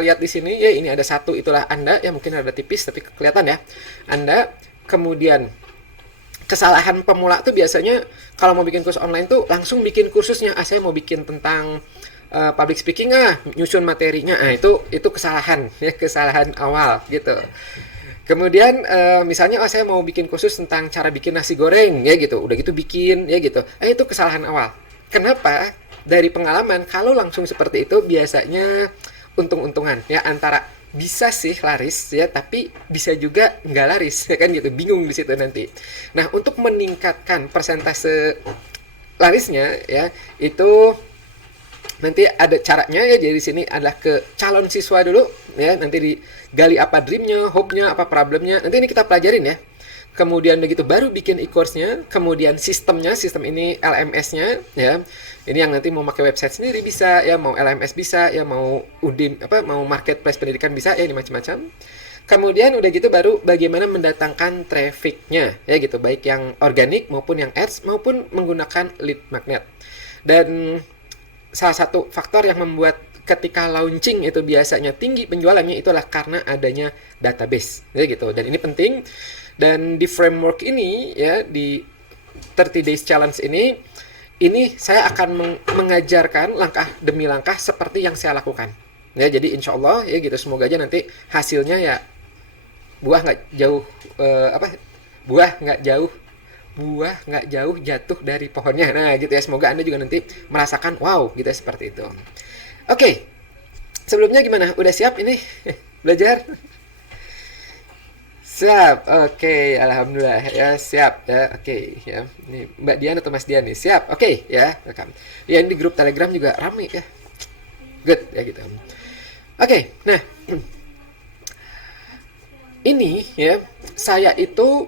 lihat di sini ya, ini ada satu, itulah Anda ya, mungkin ada tipis tapi kelihatan ya Anda. Kemudian kesalahan pemula tuh biasanya kalau mau bikin kursus online tuh langsung bikin kursusnya, saya mau bikin tentang public speaking, nyusun materinya, itu kesalahan ya, kesalahan awal gitu. Kemudian misalnya saya mau bikin khusus tentang cara bikin nasi goreng ya gitu, udah gitu bikin ya gitu, itu kesalahan awal. Kenapa? Dari pengalaman kalau langsung seperti itu biasanya untung-untungan ya, antara bisa sih laris ya, tapi bisa juga nggak laris ya kan gitu, bingung di situ nanti. Nah, untuk meningkatkan persentase larisnya ya, itu nanti ada caranya ya. Jadi di sini adalah ke calon siswa dulu ya, nanti digali apa dreamnya, hope-nya, apa problemnya, nanti ini kita pelajarin ya. Kemudian begitu baru bikin e-course-nya, kemudian sistemnya, sistem ini LMS-nya ya. Ini yang nanti mau pakai website sendiri bisa ya, mau LMS bisa ya, mau Udin mau marketplace pendidikan bisa ya, ini macam-macam. Kemudian udah gitu baru bagaimana mendatangkan traffic-nya ya gitu, baik yang organik maupun yang ads maupun menggunakan lead magnet. Dan salah satu faktor yang membuat ketika launching itu biasanya tinggi penjualannya itulah karena adanya database ya gitu. Dan ini penting, dan di framework ini ya, di 30 days challenge ini saya akan mengajarkan langkah demi langkah seperti yang saya lakukan ya. Jadi insya Allah ya gitu, semoga aja nanti hasilnya ya buah nggak jauh buah nggak jauh jatuh dari pohonnya. Nah gitu ya, semoga Anda juga nanti merasakan wow gitu ya, seperti itu. Oke, sebelumnya gimana? Udah siap ini belajar? Siap, oke, alhamdulillah ya, siap ya, oke ya. Ini Mbak Dian atau Mas Dian nih, siap, oke ya, rekam. Ya, ini di grup Telegram juga rame ya, good ya gitu. Oke, nah ini ya, saya itu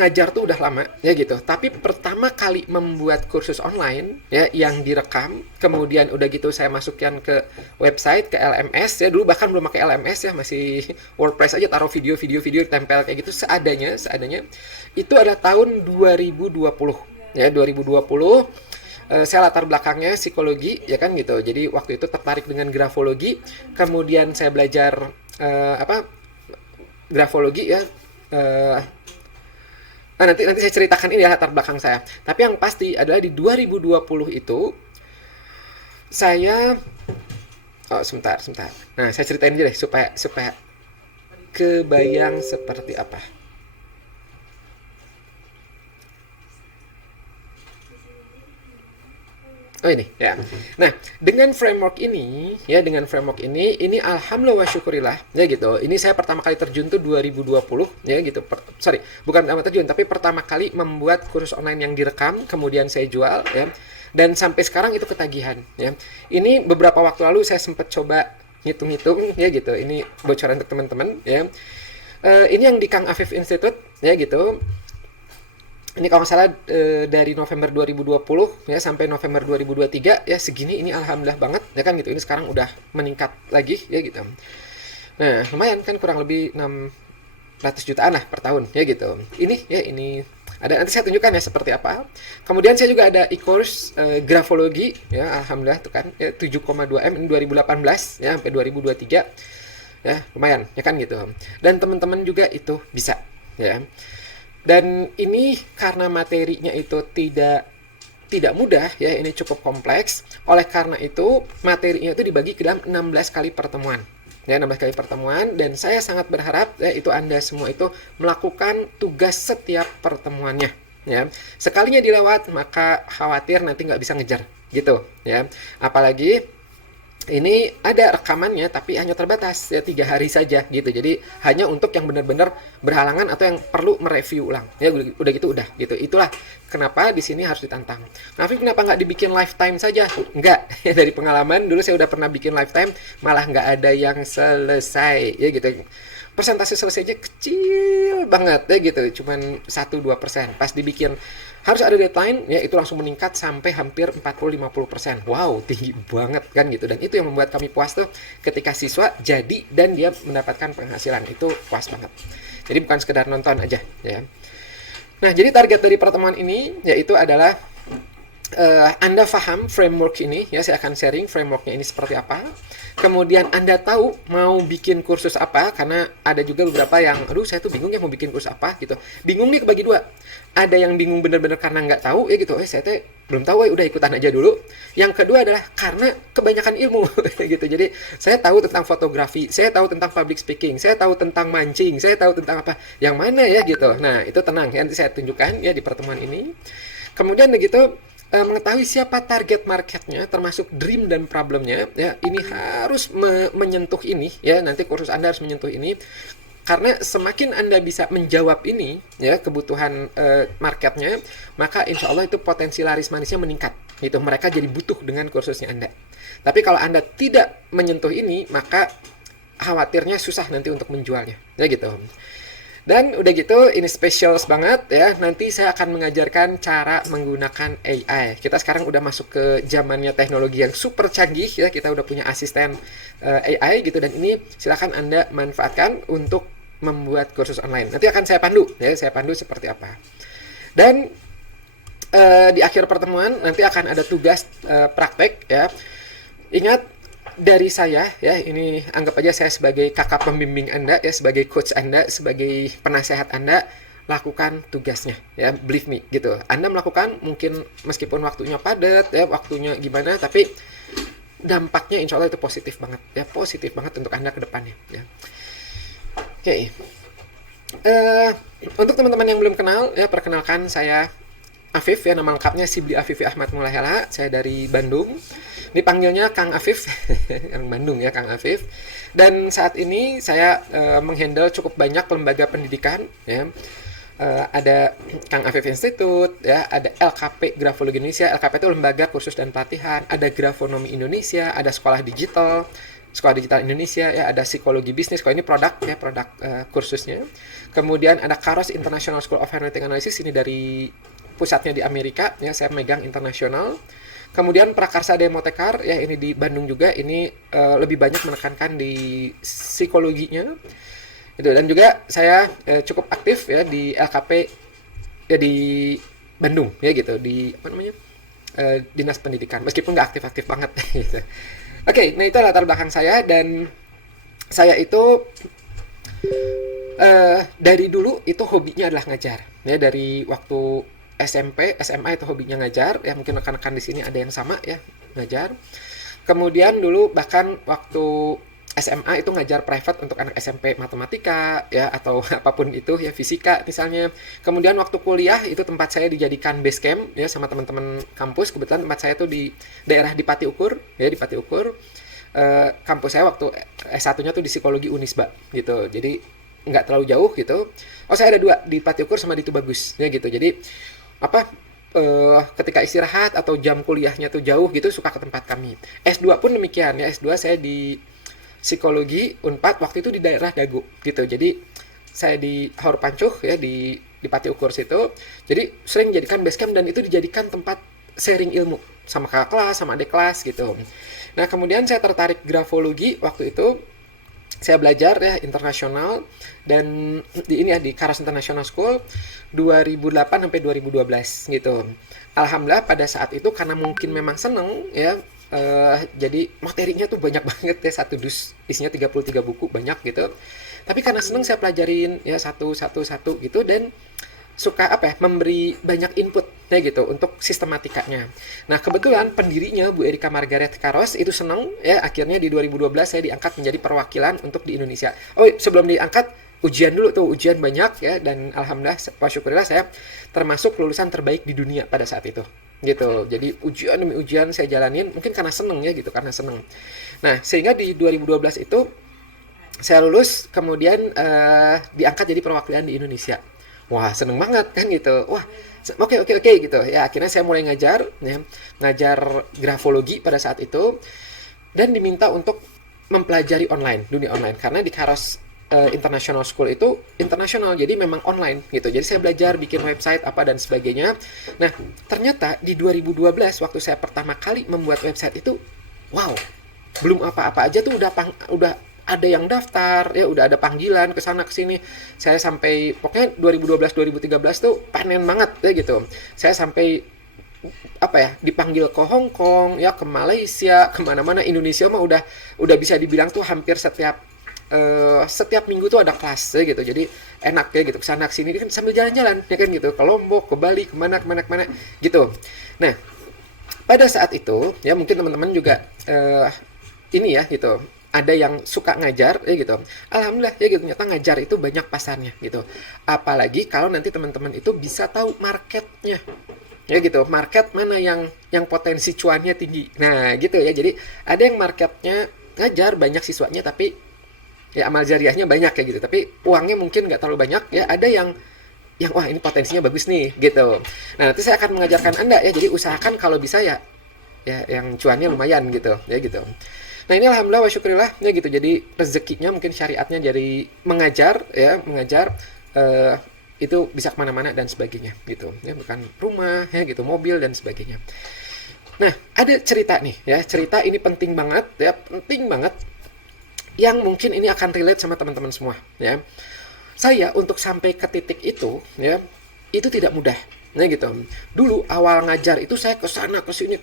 ngajar tuh udah lama ya gitu, tapi pertama kali membuat kursus online ya yang direkam, kemudian udah gitu saya masukkan ke website, ke LMS ya. Dulu bahkan belum pakai LMS ya, masih WordPress aja, taruh video tempel kayak gitu seadanya. Itu ada tahun 2020 ya, 2020. Saya latar belakangnya psikologi ya kan gitu, jadi waktu itu tertarik dengan grafologi, kemudian saya belajar grafologi ya. Nanti saya ceritakan ini ya latar belakang saya. Tapi yang pasti adalah di 2020 itu saya sebentar. Nah, saya ceritain aja deh supaya kebayang seperti apa. Oh ini ya. Nah, dengan framework ini ini alhamdulillah wa syukurillah ya gitu. Ini saya pertama kali terjun tuh 2020 ya gitu. Bukan pertama terjun, tapi pertama kali membuat kursus online yang direkam kemudian saya jual ya. Dan sampai sekarang itu ketagihan ya. Ini beberapa waktu lalu saya sempat coba ngitung-ngitung ya gitu. Ini bocoran untuk teman-teman ya. Ini yang di Kang Afif Institute ya gitu. Ini kalau nggak salah dari November 2020 ya sampai November 2023 ya, segini ini alhamdulillah banget ya kan gitu. Ini sekarang udah meningkat lagi ya gitu. Nah, lumayan kan, kurang lebih 600 jutaan lah per tahun ya gitu. Ini ada, nanti saya tunjukkan ya seperti apa. Kemudian saya juga ada e-course grafologi ya, alhamdulillah tuh kan ya, 7,2 M ini 2018 ya sampai 2023 ya, lumayan ya kan gitu. Dan teman-teman juga itu bisa ya. Dan ini karena materinya itu tidak mudah ya, ini cukup kompleks. Oleh karena itu materinya itu dibagi ke dalam 16 kali pertemuan. Ya, 16 kali pertemuan, dan saya sangat berharap ya itu Anda semua itu melakukan tugas setiap pertemuannya ya. Sekalinya dilewat maka khawatir nanti nggak bisa ngejar gitu ya. Apalagi ini ada rekamannya tapi hanya terbatas ya 3 hari saja gitu. Jadi hanya untuk yang benar-benar berhalangan atau yang perlu mereview ulang ya, udah gitu. Itulah kenapa di sini harus ditantang. Nah, kenapa nggak dibikin lifetime saja? Enggak. Dari pengalaman dulu saya udah pernah bikin lifetime, malah nggak ada yang selesai ya gitu. Persentase selesainya kecil banget ya gitu, cuman 1-2%. Pas dibikin harus ada deadline ya, itu langsung meningkat sampai hampir 40-50%. Wow, tinggi banget kan gitu. Dan itu yang membuat kami puas tuh ketika siswa jadi dan dia mendapatkan penghasilan, itu puas banget. Jadi bukan sekedar nonton aja ya. Nah, jadi target dari pertemuan ini yaitu adalah Anda paham framework ini, ya saya akan sharing frameworknya ini seperti apa. Kemudian Anda tahu mau bikin kursus apa, karena ada juga beberapa yang, aduh saya tuh bingung ya mau bikin kursus apa gitu. Bingung nih kebagi dua. Ada yang bingung bener-bener karena nggak tahu ya gitu, saya tuh belum tahu ya udah ikutan aja dulu. Yang kedua adalah karena kebanyakan ilmu gitu. Jadi saya tahu tentang fotografi, saya tahu tentang public speaking, saya tahu tentang mancing, saya tahu tentang apa. Yang mana ya gitu. Nah itu tenang ya, nanti saya tunjukkan ya di pertemuan ini. Kemudian begitu mengetahui siapa target marketnya, termasuk dream dan problemnya, ya ini harus menyentuh ini, ya nanti kursus Anda harus menyentuh ini, karena semakin Anda bisa menjawab ini, ya kebutuhan marketnya, maka insya Allah itu potensi laris manisnya meningkat, gitu. Mereka jadi butuh dengan kursusnya Anda. Tapi kalau Anda tidak menyentuh ini, maka khawatirnya susah nanti untuk menjualnya, ya gitu. Dan udah gitu, ini special banget ya. Nanti saya akan mengajarkan cara menggunakan AI. Kita sekarang udah masuk ke zamannya teknologi yang super canggih ya. Kita udah punya asisten AI gitu, dan ini silakan Anda manfaatkan untuk membuat kursus online. Nanti akan saya pandu ya, saya pandu seperti apa. Dan di akhir pertemuan nanti akan ada tugas praktek ya. Ingat, dari saya ya, ini anggap aja saya sebagai kakak pembimbing Anda ya, sebagai coach Anda, sebagai penasehat Anda, lakukan tugasnya ya, believe me gitu. Anda melakukan mungkin meskipun waktunya padat ya, waktunya gimana, tapi dampaknya insya Allah itu positif banget ya, positif banget untuk Anda ke depannya ya. Oke. Untuk teman-teman yang belum kenal ya, perkenalkan saya Afif ya, nama lengkapnya Sibli Afifi Ahmad Mulahela. Saya dari Bandung. Dipanggilnya Kang Afif, yang Bandung ya, Kang Afif. Dan saat ini saya menghandle cukup banyak lembaga pendidikan ya. Ada Kang Afif Institute ya, ada LKP Grafologi Indonesia. LKP itu lembaga kursus dan pelatihan, ada Grafonomi Indonesia, ada Sekolah Digital Indonesia ya, ada Psikologi Bisnis. Kalau ini produk ya, produk kursusnya. Kemudian ada Karos International School of Hermetic Analysis, ini dari pusatnya di Amerika ya, saya megang internasional. Kemudian Prakarsa Demotekar ya, ini di Bandung juga, ini lebih banyak menekankan di psikologinya itu. Dan juga saya cukup aktif ya di LKP ya di Bandung ya gitu, di apa namanya, Dinas Pendidikan, meskipun nggak aktif-aktif banget gitu. Oke, nah itu latar belakang saya. Dan saya itu dari dulu itu hobinya adalah ngajar ya, dari waktu SMP, SMA itu hobinya ngajar ya, mungkin rekan-rekan di sini ada yang sama ya, ngajar. Kemudian dulu bahkan waktu SMA itu ngajar private untuk anak SMP matematika ya, atau apapun itu ya, fisika misalnya. Kemudian waktu kuliah itu tempat saya dijadikan base camp ya sama teman-teman kampus. Kebetulan tempat saya tuh di daerah di Pati Ukur ya, di Pati Ukur. Kampus saya waktu S1-nya tuh di psikologi Unisba gitu. Jadi nggak terlalu jauh gitu. Oh, saya ada dua, di Pati Ukur sama di Tubagus ya gitu. Jadi apa, ketika istirahat atau jam kuliahnya tuh jauh gitu, suka ke tempat kami. S2 pun demikian ya, S2 saya di psikologi Unpad, waktu itu di daerah Dago gitu. Jadi saya di Haur Pancuh ya, di Pati Ukur situ. Jadi sering jadikan base camp, dan itu dijadikan tempat sharing ilmu sama kakak kelas, sama adik kelas gitu. Nah kemudian saya tertarik grafologi waktu itu. Saya belajar ya internasional, dan di ini ya, di Karas International School 2008 sampai 2012 gitu. Alhamdulillah pada saat itu karena mungkin memang seneng ya, jadi materinya tuh banyak banget ya, satu dus isinya 33 buku, banyak gitu. Tapi karena seneng saya pelajarin ya satu gitu, dan suka apa ya, memberi banyak input ya gitu untuk sistematikanya. Nah kebetulan pendirinya Bu Erika Margaret Karos itu seneng ya, akhirnya di 2012 saya diangkat menjadi perwakilan untuk di Indonesia. Oh sebelum diangkat ujian dulu tuh, ujian banyak ya, dan alhamdulillah wa syukurillah saya termasuk lulusan terbaik di dunia pada saat itu gitu. Jadi ujian demi ujian saya jalanin, mungkin karena seneng ya gitu, karena seneng. Nah sehingga di 2012 itu saya lulus, kemudian diangkat jadi perwakilan di Indonesia. Wah seneng banget kan gitu, wah oke gitu ya. Akhirnya saya mulai ngajar ya, ngajar grafologi pada saat itu, dan diminta untuk mempelajari online, dunia online, karena di Karos International School itu internasional, jadi memang online gitu. Jadi saya belajar bikin website apa dan sebagainya. Nah ternyata di 2012 waktu saya pertama kali membuat website itu, wow, belum apa-apa aja tuh udah ada yang daftar ya, udah ada panggilan ke sana ke sini. Saya sampai pokoknya 2012 2013 tuh panen banget ya gitu. Saya sampai apa ya, dipanggil ke Hong Kong ya, ke Malaysia, kemana-mana. Indonesia mah udah bisa dibilang tuh hampir setiap minggu tuh ada kelas ya gitu. Jadi enak ya gitu, kesana kesini kan sambil jalan-jalan ya kan gitu, ke Lombok, ke Bali, kemana gitu. Nah, pada saat itu ya mungkin teman-teman juga ini ya gitu, ada yang suka ngajar ya gitu. Alhamdulillah ya gitu, ternyata ngajar itu banyak pasarnya gitu. Apalagi kalau nanti teman-teman itu bisa tahu marketnya ya gitu, market mana yang potensi cuannya tinggi. Nah gitu ya, jadi ada yang marketnya ngajar banyak siswanya tapi ya amal jariahnya banyak kayak gitu, tapi uangnya mungkin nggak terlalu banyak ya. Ada yang wah ini potensinya bagus nih gitu. Nah nanti saya akan mengajarkan Anda ya, jadi usahakan kalau bisa ya yang cuannya lumayan gitu ya gitu. Nah ini alhamdulillah wa syukurillah ya gitu, jadi rezekinya mungkin syariatnya dari mengajar ya, mengajar itu bisa kemana-mana dan sebagainya gitu ya, bukan rumah ya gitu, mobil dan sebagainya. Nah ada cerita nih ya, cerita ini penting banget ya, penting banget, yang mungkin ini akan relate sama teman-teman semua ya. Saya untuk sampai ke titik itu ya, itu tidak mudah. Nah gitu. Dulu awal ngajar itu saya kesana kesini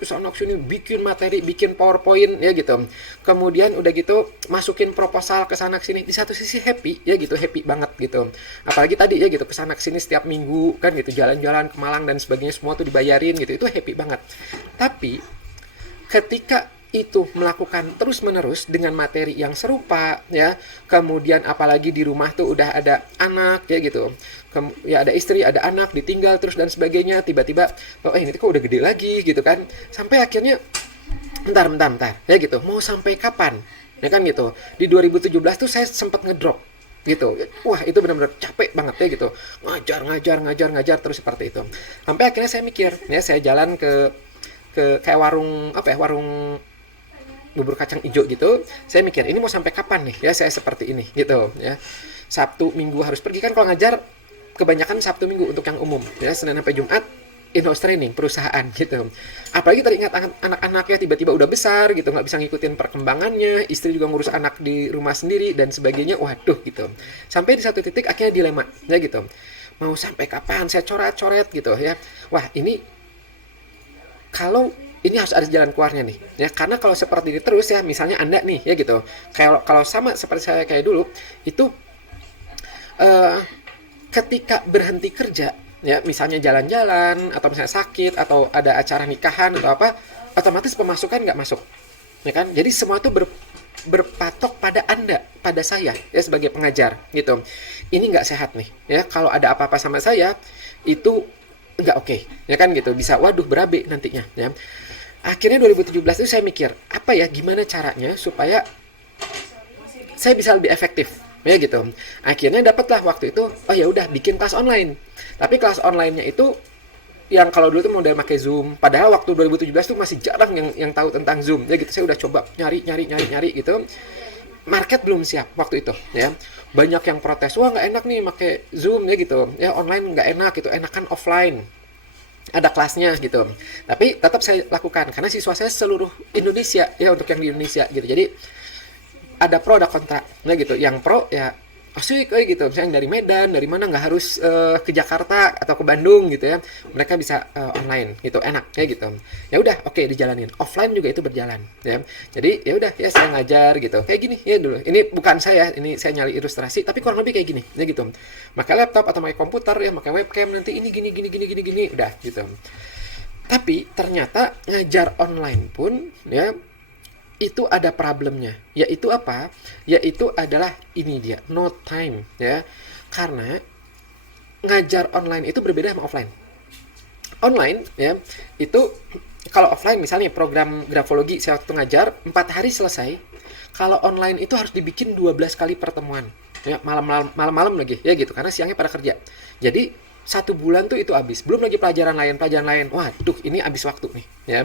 bikin materi, bikin PowerPoint ya gitu. Kemudian udah gitu masukin proposal kesana kesini. Di satu sisi happy ya gitu, happy banget gitu. Apalagi tadi ya gitu, kesana kesini setiap minggu kan gitu, jalan-jalan ke Malang dan sebagainya, semua tuh dibayarin gitu. Itu happy banget. Tapi ketika itu melakukan terus-menerus dengan materi yang serupa ya, kemudian apalagi di rumah tuh udah ada anak ya gitu, ya ada istri, ada anak, ditinggal terus dan sebagainya, tiba-tiba oh ini kok udah gede lagi gitu kan, sampai akhirnya bentar ya gitu, mau sampai kapan ya kan gitu. Di 2017 tuh saya sempat ngedrop gitu, wah itu benar-benar capek banget ya gitu, ngajar terus seperti itu, sampai akhirnya saya mikir ya, saya jalan ke kayak warung apa ya, warung bubur kacang hijau gitu. Saya mikir ini mau sampai kapan nih ya saya seperti ini gitu ya. Sabtu Minggu harus pergi kan, kalau ngajar kebanyakan Sabtu Minggu untuk yang umum ya, Senin sampai Jumat in-house training perusahaan gitu. Apalagi teringat anak-anaknya tiba-tiba udah besar gitu, nggak bisa ngikutin perkembangannya, istri juga ngurus anak di rumah sendiri dan sebagainya, waduh gitu. Sampai di satu titik akhirnya dilema ya gitu, mau sampai kapan saya coret-coret gitu ya. Wah ini kalau ini harus ada jalan keluarnya nih ya, karena kalau seperti ini terus ya, misalnya Anda nih ya gitu, kalau sama seperti saya kayak dulu itu, ketika berhenti kerja ya, misalnya jalan-jalan atau misalnya sakit atau ada acara nikahan atau apa, otomatis pemasukan nggak masuk ya kan. Jadi semua itu berpatok pada Anda, pada saya ya sebagai pengajar gitu. Ini nggak sehat nih ya, kalau ada apa-apa sama saya itu nggak oke ya kan gitu, bisa waduh berabe nantinya ya. Akhirnya 2017 itu saya mikir apa ya, gimana caranya supaya saya bisa lebih efektif ya gitu. Akhirnya dapatlah waktu itu, oh ya udah bikin kelas online. Tapi kelas online-nya itu yang kalau dulu tuh model pakai Zoom, padahal waktu 2017 tuh masih jarang yang tahu tentang Zoom ya gitu. Saya udah coba nyari gitu, market belum siap waktu itu ya. Banyak yang protes, wah nggak enak nih pakai Zoom ya gitu ya, online nggak enak gitu, enakan offline, ada kelasnya gitu. Tapi tetap saya lakukan karena siswa saya seluruh Indonesia ya, untuk yang di Indonesia gitu. Jadi ada pro ada kontra nah gitu. Yang pro ya asik kayak gitu, misalnya dari Medan, dari mana, nggak harus ke Jakarta atau ke Bandung gitu ya, mereka bisa online gitu, enak ya gitu. Ya udah oke, dijalanin. Offline juga itu berjalan ya. Jadi ya udah ya, saya ngajar gitu kayak gini ya dulu. Ini bukan saya, ini saya nyari ilustrasi tapi kurang lebih kayak gini ya gitu. Pakai laptop atau pakai komputer ya, pakai webcam, nanti ini gini udah gitu. Tapi ternyata ngajar online pun ya itu ada problemnya, yaitu apa? Yaitu adalah ini dia, no time ya. Karena ngajar online itu berbeda sama offline. Online ya, itu kalau offline misalnya program grafologi saya waktu ngajar 4 hari selesai. Kalau online itu harus dibikin 12 kali pertemuan. Ya, malam-malam lagi ya gitu, karena siangnya pada kerja. Jadi 1 bulan tuh itu habis. Belum lagi pelajaran lain. Waduh, ini habis waktu nih ya.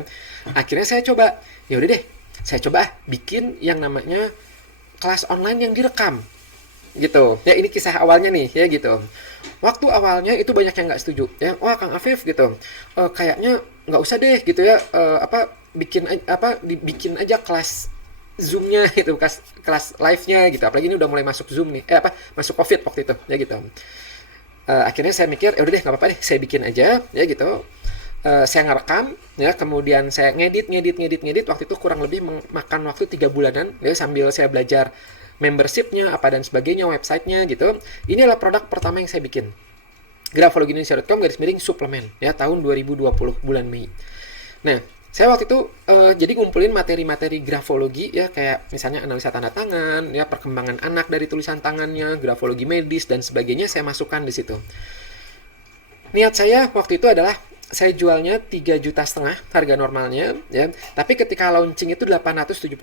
Akhirnya saya coba, ya udah deh, saya coba bikin yang namanya kelas online yang direkam gitu ya. Ini kisah awalnya nih ya gitu. Waktu awalnya itu banyak yang nggak setuju ya, wah Kang Afif gitu, kayaknya nggak usah deh gitu ya, bikin aja kelas Zoom-nya gitu, kelas live-nya gitu. Apalagi ini udah mulai masuk Zoom nih, masuk COVID waktu itu ya gitu. Akhirnya saya mikir ya udah deh, nggak apa-apa deh, saya bikin aja ya gitu. saya ngerekam ya, kemudian saya ngedit waktu itu kurang lebih memakan waktu 3 bulanan ya, sambil saya belajar membershipnya apa dan sebagainya, websitenya gitu. Ini adalah produk pertama yang saya bikin, grafologindonesia.com suplemen ya, tahun 2020 bulan Mei. Nah, saya waktu itu jadi ngumpulin materi-materi grafologi ya, kayak misalnya analisa tanda tangan ya, perkembangan anak dari tulisan tangannya, grafologi medis dan sebagainya, saya masukkan di situ. Niat saya waktu itu adalah saya jualnya 3,5 juta harga normalnya ya, tapi ketika launching itu 875.000.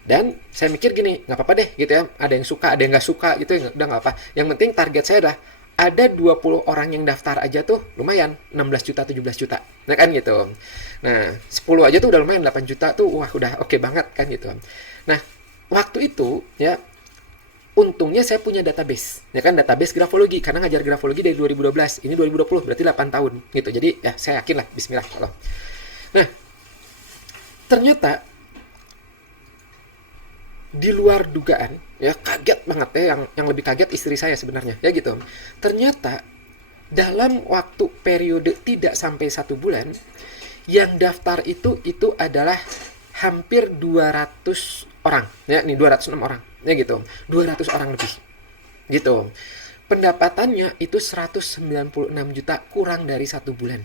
Dan saya mikir gini, nggak apa-apa deh gitu ya, ada yang suka ada yang nggak suka gitu ya, udah nggak apa, yang penting target saya adalah ada 20 orang yang daftar aja tuh lumayan, 16 juta 17 juta nah kan gitu. Nah 10 aja tuh udah lumayan, 8 juta tuh wah udah oke banget kan gitu. Nah waktu itu ya, untungnya saya punya database ya kan, database grafologi, karena ngajar grafologi dari 2012, ini 2020 berarti 8 tahun gitu. Jadi ya saya yakin lah, bismillah Allah. Nah ternyata di luar dugaan ya, kaget banget ya, yang lebih kaget istri saya sebenarnya ya gitu. Ternyata dalam waktu periode tidak sampai 1 bulan, yang daftar itu adalah hampir 200 orang ya, nih 206 orang ya gitu, 200 orang lebih gitu. Pendapatannya itu 196 juta kurang dari 1 bulan.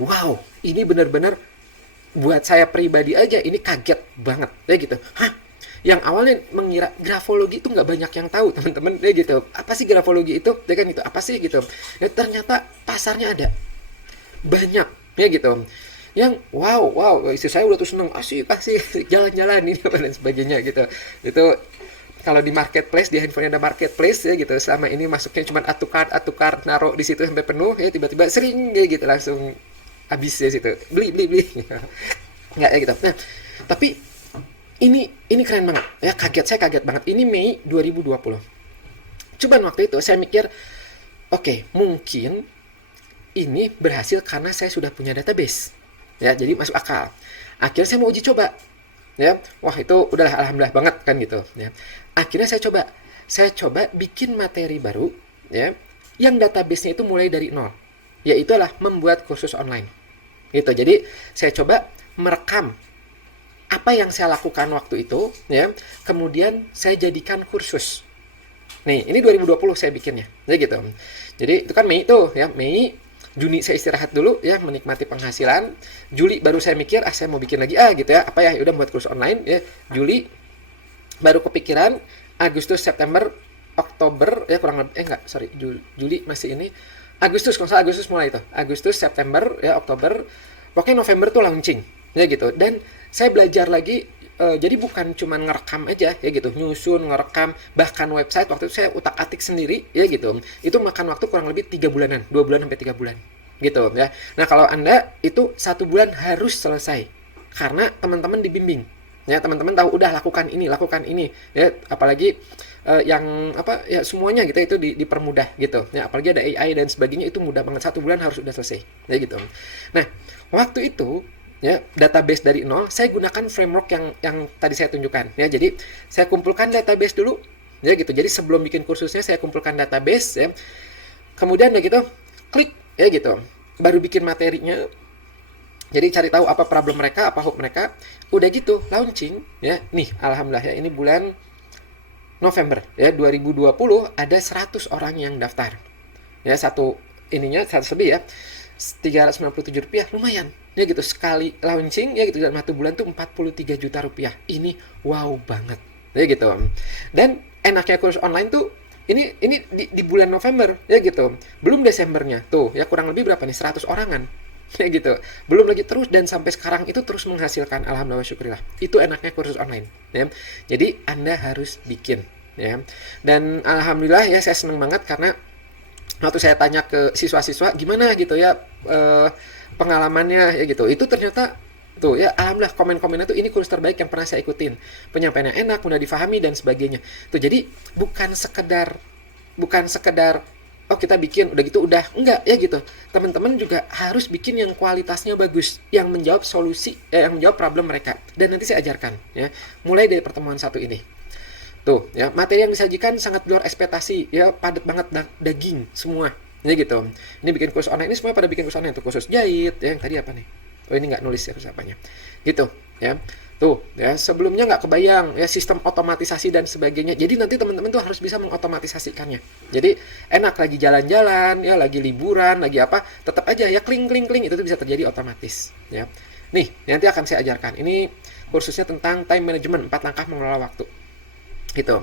Wow, ini benar-benar buat saya pribadi aja ini kaget banget ya gitu. Hah, yang awalnya mengira grafologi itu nggak banyak yang tahu teman-teman ya gitu, apa sih grafologi itu ya kan, itu apa sih gitu ya, ternyata pasarnya ada banyak ya gitu, yang wow istri saya udah tuh seneng, asik jalan-jalan ini apa dan sebagainya gitu. Itu kalau di marketplace, di handphone ada marketplace ya gitu, selama ini masuknya cuma atukar naruh di situ sampai penuh ya, tiba-tiba sering ya gitu langsung habis ya situ, beli nggak ya gitu. Nah tapi ini keren banget ya, saya kaget banget. Ini Mei 2020. Cuman waktu itu saya mikir, oke, mungkin ini berhasil karena saya sudah punya database ya, jadi masuk akal. Akhirnya saya mau uji coba ya, wah itu udahlah alhamdulillah banget kan gitu ya. Akhirnya saya coba bikin materi baru ya, yang database-nya itu mulai dari nol, yaitu adalah membuat kursus online gitu. Jadi saya coba merekam apa yang saya lakukan waktu itu ya, kemudian saya jadikan kursus. Nih ini 2020 saya bikinnya ya gitu. Jadi itu kan Mei tuh ya, Juni saya istirahat dulu ya, menikmati penghasilan. Juli baru saya mikir, saya mau bikin lagi gitu ya, apa ya, udah buat kursus online ya. Juli baru kepikiran, Agustus, September, Oktober ya kurang lebih, Juli masih ini, Agustus, kalau salah Agustus mulai itu, Agustus, September ya, Oktober, pokoknya November tuh launching ya gitu. Dan saya belajar lagi, jadi bukan cuma ngerekam aja ya gitu, nyusun, ngerekam, bahkan website waktu itu saya utak-atik sendiri ya gitu. Itu makan waktu kurang lebih 3 bulanan, 2 bulan sampai 3 bulan gitu ya. Nah kalau Anda itu 1 bulan harus selesai, karena teman-teman dibimbing ya, teman-teman tahu udah lakukan ini ya, apalagi yang apa ya, semuanya gitu itu dipermudah gitu ya, apalagi ada AI dan sebagainya, itu mudah banget, 1 bulan harus udah selesai ya gitu. Nah waktu itu ya, database dari nol, saya gunakan framework yang tadi saya tunjukkan ya. Jadi saya kumpulkan database dulu ya gitu. Jadi sebelum bikin kursusnya saya kumpulkan database ya, kemudian ya gitu klik ya gitu, baru bikin materinya. Jadi cari tahu apa problem mereka, apa hope mereka, udah gitu launching ya. Nih alhamdulillah ya, ini bulan November ya 2020 ada 100 orang yang daftar ya, satu lebih ya, Rp397, lumayan ya gitu, sekali launching ya gitu, dalam 1 bulan tuh 43 juta rupiah. Ini wow banget ya gitu. Dan enaknya kursus online tuh ini di bulan November ya gitu, belum Desembernya tuh ya, kurang lebih berapa nih, 100 orangan ya gitu, belum lagi terus, dan sampai sekarang itu terus menghasilkan, alhamdulillah syukurillah. Itu enaknya kursus online ya. Jadi Anda harus bikin ya. Dan alhamdulillah ya, saya seneng banget karena waktu saya tanya ke siswa-siswa gimana gitu ya pengalamannya ya gitu, itu ternyata tuh ya alhamdulillah komen-komennya tuh, ini kursus terbaik yang pernah saya ikutin, penyampaiannya enak, mudah difahami dan sebagainya tuh. Jadi bukan sekedar oh kita bikin udah gitu udah, enggak ya gitu. Teman-teman juga harus bikin yang kualitasnya bagus, yang menjawab yang menjawab problem mereka, dan nanti saya ajarkan ya, mulai dari pertemuan 1 ini. Tuh ya, materi yang disajikan sangat luar ekspektasi ya, padat banget, daging semua ya gitu. Ini bikin kursus online, ini semua pada bikin kursus online tuh, kursus jahit ya, yang tadi apa nih, oh ini nggak nulis ya kursus apanya gitu ya. Tuh ya, sebelumnya nggak kebayang ya sistem otomatisasi dan sebagainya. Jadi nanti teman-teman tuh harus bisa mengotomatisasikannya. Jadi enak lagi jalan-jalan ya, lagi liburan, lagi apa, tetap aja ya kling kling kling itu tuh bisa terjadi otomatis ya. Nih, nanti akan saya ajarkan. Ini kursusnya tentang time management, 4 langkah mengelola waktu. Gitu.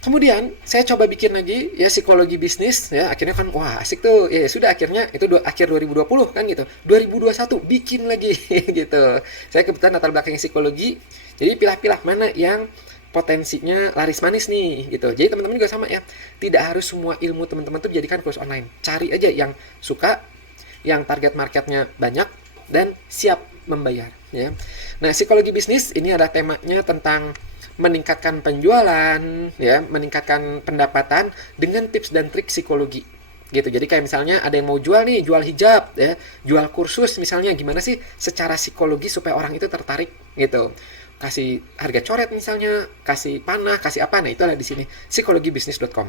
Kemudian saya coba bikin lagi ya psikologi bisnis ya, akhirnya kan wah asik tuh ya, sudah akhirnya itu akhir 2020 kan gitu, 2021 bikin lagi gitu. Saya kebetulan latar belakangnya psikologi, jadi pilah-pilah mana yang potensinya laris manis nih gitu. Jadi teman-teman juga sama ya, tidak harus semua ilmu teman-teman tuh dijadikan kursus online, cari aja yang suka, yang target marketnya banyak dan siap membayar ya. Nah, psikologi bisnis ini ada temanya tentang meningkatkan penjualan ya, meningkatkan pendapatan dengan tips dan trik psikologi gitu. Jadi kayak misalnya ada yang mau jual nih, jual hijab ya, jual kursus misalnya, gimana sih secara psikologi supaya orang itu tertarik gitu. Kasih harga coret misalnya, kasih panah, kasih apa, nah itu ada di sini psikologibisnis.com.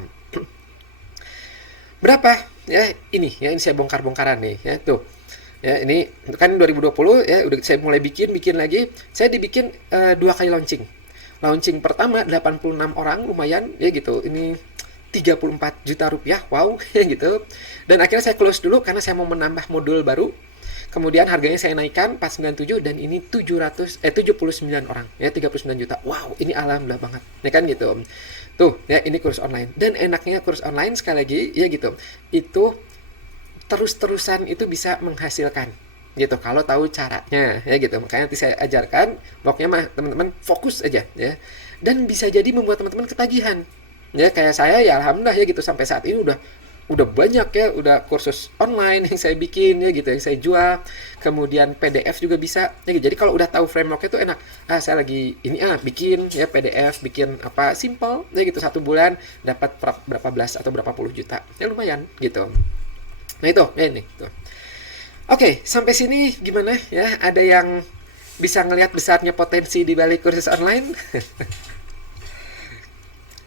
Berapa ya ini ya, ini saya bongkar-bongkaran nih ya tuh. Ya, ini kan 2020 ya, udah saya mulai bikin lagi. Saya dibikin 2 kali launching. Launching pertama 86 orang, lumayan ya gitu. Ini 34 juta rupiah, wow ya gitu. Dan akhirnya saya close dulu karena saya mau menambah modul baru. Kemudian harganya saya naikkan 497 dan ini 79 orang ya, 39 juta. Wow, ini alhamdulillah banget. Ya kan gitu. Tuh, ya ini kursus online. Dan enaknya kursus online sekali lagi ya gitu. Itu terus-terusan itu bisa menghasilkan gitu kalau tahu caranya ya gitu. Makanya nanti saya ajarkan, pokoknya mah teman-teman fokus aja ya, dan bisa jadi membuat teman-teman ketagihan ya, kayak saya ya alhamdulillah ya gitu, sampai saat ini udah banyak ya, udah kursus online yang saya bikin ya gitu, yang saya jual, kemudian PDF juga bisa ya gitu. Jadi kalau udah tahu frameworknya itu enak, saya lagi ini bikin ya PDF, bikin apa simple ya gitu, 1 bulan dapat berapa belas atau berapa puluh juta ya, lumayan gitu. Nah itu ya ini tuh. Oke, sampai sini gimana ya? Ada yang bisa ngelihat besarnya potensi di balik kursus online?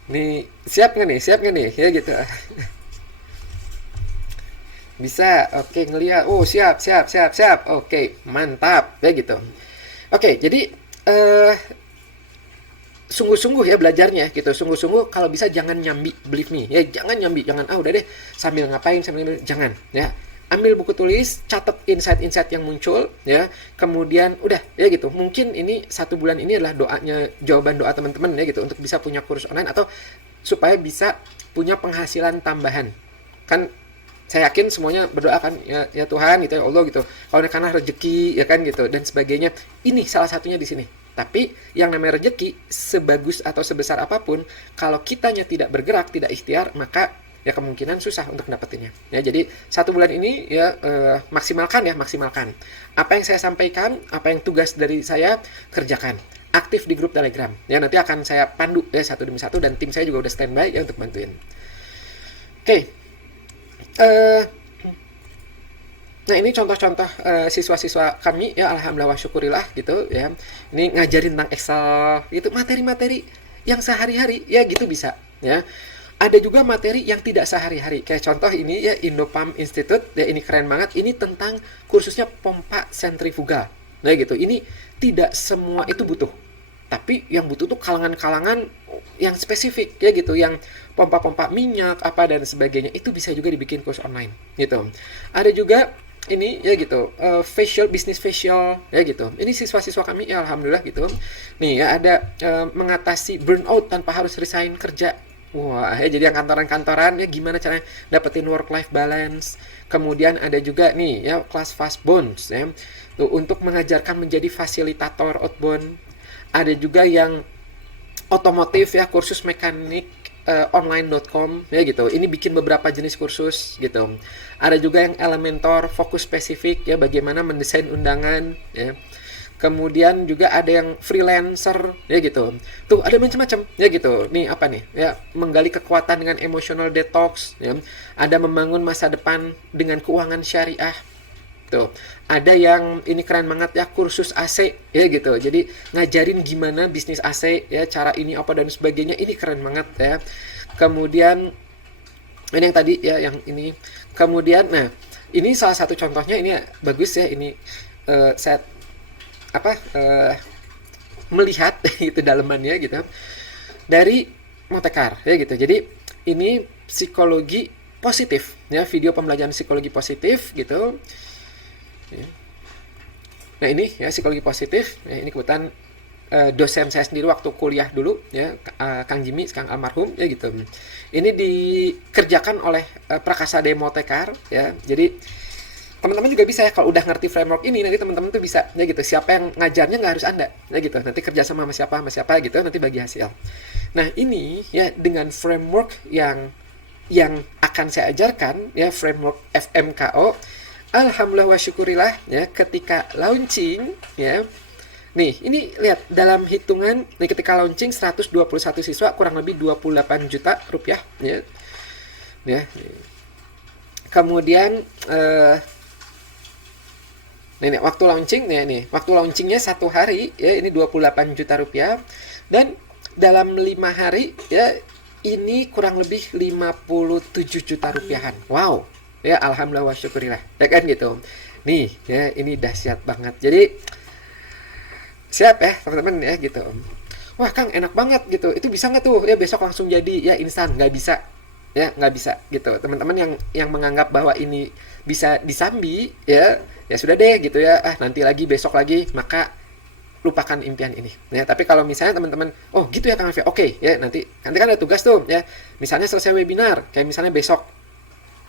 Nih, siap nggak nih? Siap nggak nih? Ya gitu. Bisa, oke ngelihat. Oh, siap. Oke, mantap. Ya gitu. Oke, jadi sungguh-sungguh ya belajarnya gitu. Sungguh-sungguh, kalau bisa jangan nyambi, believe me. Ya, jangan nyambi, jangan udah deh sambil ngapain, jangan ya. Ambil buku tulis, catat insight-insight yang muncul ya. Kemudian udah ya gitu. Mungkin ini 1 bulan ini adalah doanya, jawaban doa teman-teman ya gitu, untuk bisa punya kursus online atau supaya bisa punya penghasilan tambahan. Kan saya yakin semuanya berdoa kan ya Tuhan gitu ya Allah gitu. Kalau karena rezeki ya kan gitu dan sebagainya. Ini salah satunya di sini. Tapi yang namanya rezeki, sebagus atau sebesar apapun, kalau kitanya tidak bergerak, tidak ikhtiar, maka ya kemungkinan susah untuk dapetinnya. Ya, jadi 1 bulan ini ya maksimalkan apa yang saya sampaikan, apa yang tugas dari saya, kerjakan. Aktif di grup Telegram. Ya, nanti akan saya pandu ya satu demi satu, dan tim saya juga udah standby ya untuk bantuin. Oke. Nah, ini contoh-contoh siswa-siswa kami ya, alhamdulillah wa syukurillah gitu ya. Ini ngajarin tentang Excel gitu, materi-materi yang sehari-hari ya gitu bisa ya. Ada juga materi yang tidak sehari-hari. Kayak contoh ini ya, Indopam Institute ya, ini keren banget. Ini tentang kursusnya pompa sentrifugal. Nah gitu. Ini tidak semua itu butuh. Tapi yang butuh tuh kalangan-kalangan yang spesifik ya gitu, yang pompa-pompa minyak apa dan sebagainya. Itu bisa juga dibikin kursus online gitu. Ada juga ini ya gitu, business facial ya gitu. Ini siswa-siswa kami ya alhamdulillah gitu. Nih ya ada mengatasi burnout tanpa harus resign kerja. Wah, ya jadi yang kantoran-kantoran ya gimana caranya dapetin work-life balance. Kemudian ada juga nih ya kelas fast bonds ya. Tuh, untuk mengajarkan menjadi fasilitator outbound. Ada juga yang otomotif ya, kursus mekanik online.com ya gitu. Ini bikin beberapa jenis kursus gitu. Ada juga yang Elementor, fokus spesifik ya, bagaimana mendesain undangan ya. Kemudian juga ada yang freelancer ya gitu. Tuh ada macam-macam ya gitu. Nih apa nih ya, menggali kekuatan dengan emotional detox ya. Ada membangun masa depan dengan keuangan syariah. Tuh ada yang ini keren banget ya, kursus AC ya gitu. Jadi ngajarin gimana bisnis AC ya, cara ini apa dan sebagainya. Ini keren banget ya. Kemudian Ini yang tadi ya, yang ini. Kemudian, nah ini salah satu contohnya, ini ya, bagus ya, ini saya apa melihat itu dalemannya gitu dari Montekar ya gitu. Jadi ini psikologi positif ya, video pembelajaran psikologi positif gitu. Nah ini ya psikologi positif. Nah, ini kebetulan dosen saya sendiri waktu kuliah dulu ya, Kang Jimmy, Kang almarhum ya gitu. Ini dikerjakan oleh Prakasa Demotekar ya. Jadi teman-teman juga bisa ya, kalau udah ngerti framework ini nanti teman-teman tuh bisa ya gitu. Siapa yang ngajarnya nggak harus Anda ya gitu. Nanti kerja sama sama siapa gitu, nanti bagi hasil. Nah ini ya dengan framework yang akan saya ajarkan ya, framework FMKO. Alhamdulillah wa syukurillah ya, ketika launching ya. Nih, ini lihat dalam hitungan nih, ketika launching 121 siswa, kurang lebih 28 juta rupiah ya. Ya. Kemudian nih, waktu launching nih, waktu launchingnya 1 hari ya, ini 28 juta rupiah, dan dalam 5 hari ya ini kurang lebih 57 juta rupiahan. Wow. Ya alhamdulillah wa syukurillah. Ya kan gitu. Nih, ya ini dahsyat banget. Jadi siap ya teman-teman ya gitu. Wah Kang enak banget gitu, itu bisa nggak tuh ya besok langsung jadi ya instan? Nggak bisa ya, nggak bisa gitu. Teman-teman yang menganggap bahwa ini bisa disambi ya, ya sudah deh gitu ya, nanti lagi, besok lagi, maka lupakan impian ini ya. Tapi kalau misalnya teman-teman, oh gitu ya Kang Alfi, oke ya, nanti kan ada tugas tuh ya, misalnya selesai webinar kayak misalnya besok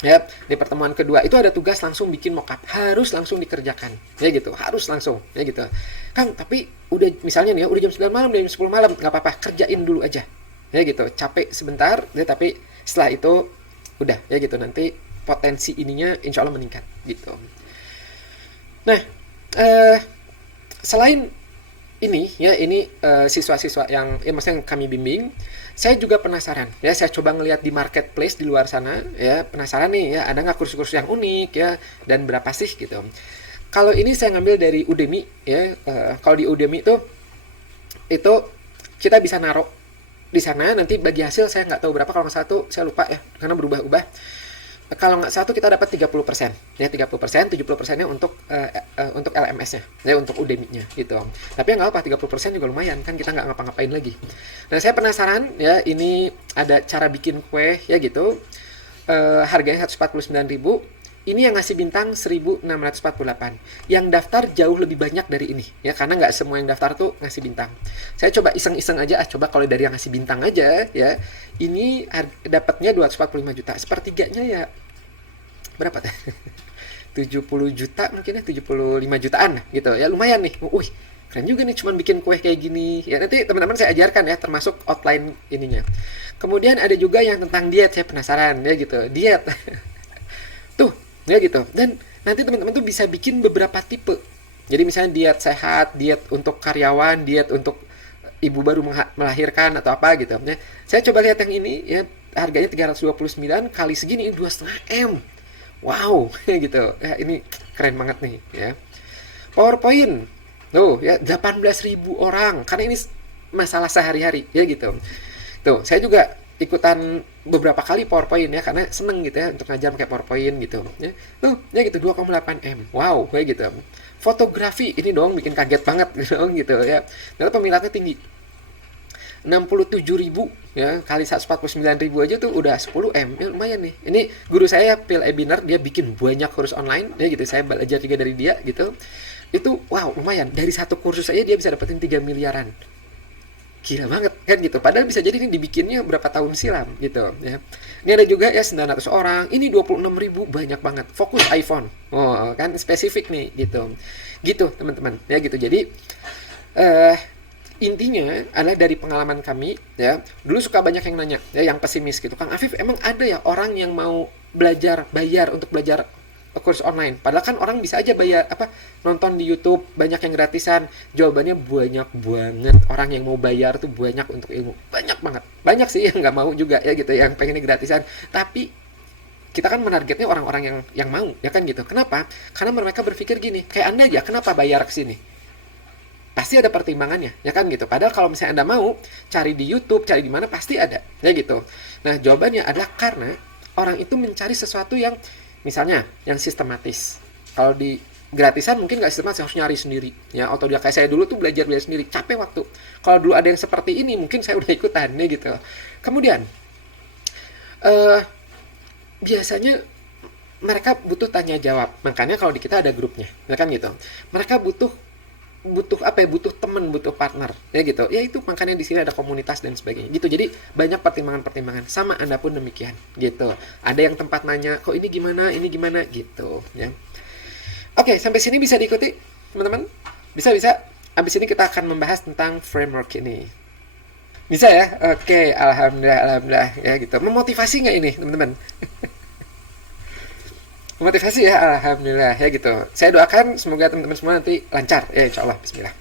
ya, di pertemuan kedua itu ada tugas langsung bikin mockup, harus langsung dikerjakan ya gitu, harus langsung ya gitu. Kang tapi udah misalnya nih ya, udah jam 9 malam, udah jam 10 malam, nggak apa-apa, kerjain dulu aja ya gitu, capek sebentar ya, tapi setelah itu udah ya gitu, nanti potensi ininya insya Allah meningkat gitu. Nah selain ini ya, ini siswa-siswa yang ya maksudnya yang kami bimbing, saya juga penasaran ya, saya coba ngelihat di marketplace di luar sana ya, penasaran nih ya, ada nggak kursus-kursus yang unik ya, dan berapa sih gitu. Kalau ini saya ngambil dari Udemy ya. Kalau di Udemy itu kita bisa naruh di sana, nanti bagi hasil saya nggak tahu berapa, kalau nggak satu saya lupa ya karena berubah-ubah. Kalau nggak satu kita dapat 30% ya, 30%, 70%-nya untuk LMS-nya ya, untuk Udemy-nya gitu. Tapi nggak apa, 30% juga lumayan kan, kita nggak ngapa-ngapain lagi. Nah saya penasaran ya, ini ada cara bikin kue ya gitu, harganya 149.000. Ini yang ngasih bintang 1648. Yang daftar jauh lebih banyak dari ini ya, karena nggak semua yang daftar tuh ngasih bintang. Saya coba iseng-iseng aja, coba kalau dari yang ngasih bintang aja ya, ini dapatnya 245 juta. Sepertiganya ya berapa tuh? 70 juta mungkin ya, 75 jutaan gitu ya, lumayan nih. Wih, keren juga nih cuman bikin kue kayak gini ya. Nanti teman-teman saya ajarkan ya, termasuk outline ininya. Kemudian ada juga yang tentang diet, saya penasaran ya gitu, diet. Tuh ya gitu, dan nanti teman-teman tuh bisa bikin beberapa tipe. Jadi misalnya diet sehat, diet untuk karyawan, diet untuk ibu baru melahirkan atau apa gitu ya. Saya coba lihat yang ini ya, harganya 329 kali segini 2,5 M. Wow gitu ya, ini keren banget nih ya. PowerPoint tuh ya, 18.000 orang, karena ini masalah sehari-hari ya gitu. Tuh saya juga ikutan beberapa kali PowerPoint ya, karena seneng gitu ya untuk ngajar pakai PowerPoint gitu ya. Tuh ya gitu, 2,8 M. Wow kayak gitu. Fotografi ini dong bikin kaget banget gitu ya. Ternyata peminatnya tinggi, 67.000 ya, kali 149.000 aja tuh udah 10 M ya, lumayan nih. Ini guru saya Phil Ebinar, dia bikin banyak kursus online ya gitu, saya belajar juga dari dia gitu. Itu wow lumayan, dari satu kursus aja dia bisa dapetin 3 miliaran. Gila banget kan gitu, padahal bisa jadi ini dibikinnya berapa tahun silam gitu ya. Ini ada juga ya 900 orang, ini 26.000, banyak banget, fokus iPhone. Oh kan spesifik nih gitu teman-teman ya gitu. Jadi intinya adalah dari pengalaman kami ya, dulu suka banyak yang nanya ya, yang pesimis gitu, Kang Afif emang ada ya orang yang mau bayar untuk belajar kurs online, padahal kan orang bisa aja bayar nonton di YouTube, banyak yang gratisan. Jawabannya banyak banget orang yang mau bayar tuh, banyak untuk ilmu, banyak banget. Banyak sih yang nggak mau juga ya gitu, yang pengennya gratisan. Tapi kita kan menargetnya orang-orang yang mau ya kan gitu. Kenapa? Karena mereka berpikir gini, kayak Anda aja, kenapa bayar ke sini? Pasti ada pertimbangannya ya kan gitu. Padahal kalau misalnya Anda mau cari di YouTube, cari di mana, pasti ada ya gitu. Nah jawabannya adalah karena orang itu mencari sesuatu yang misalnya yang sistematis. Kalau di gratisan mungkin nggak sistematis, harus nyari sendiri ya, otodidak. Kayak saya dulu tuh belajar sendiri, capek waktu. Kalau dulu ada yang seperti ini mungkin saya udah ikutan nih gitu. Kemudian biasanya mereka butuh tanya jawab, makanya kalau di kita ada grupnya ya kan gitu. Mereka butuh apa ya, butuh teman, butuh partner ya gitu ya, itu makanya di sini ada komunitas dan sebagainya gitu. Jadi banyak pertimbangan-pertimbangan, sama Anda pun demikian gitu. Ada yang tempat nanya, kok ini gimana gitu ya. Oke, sampai sini bisa diikuti teman-teman? Bisa. Habis ini kita akan membahas tentang framework ini. Bisa ya? Oke, alhamdulillah ya gitu. Memotivasi nggak ini teman-teman? Memotivasi ya, alhamdulillah ya gitu. Saya doakan semoga teman-teman semua nanti lancar ya, insya Allah. Bismillah.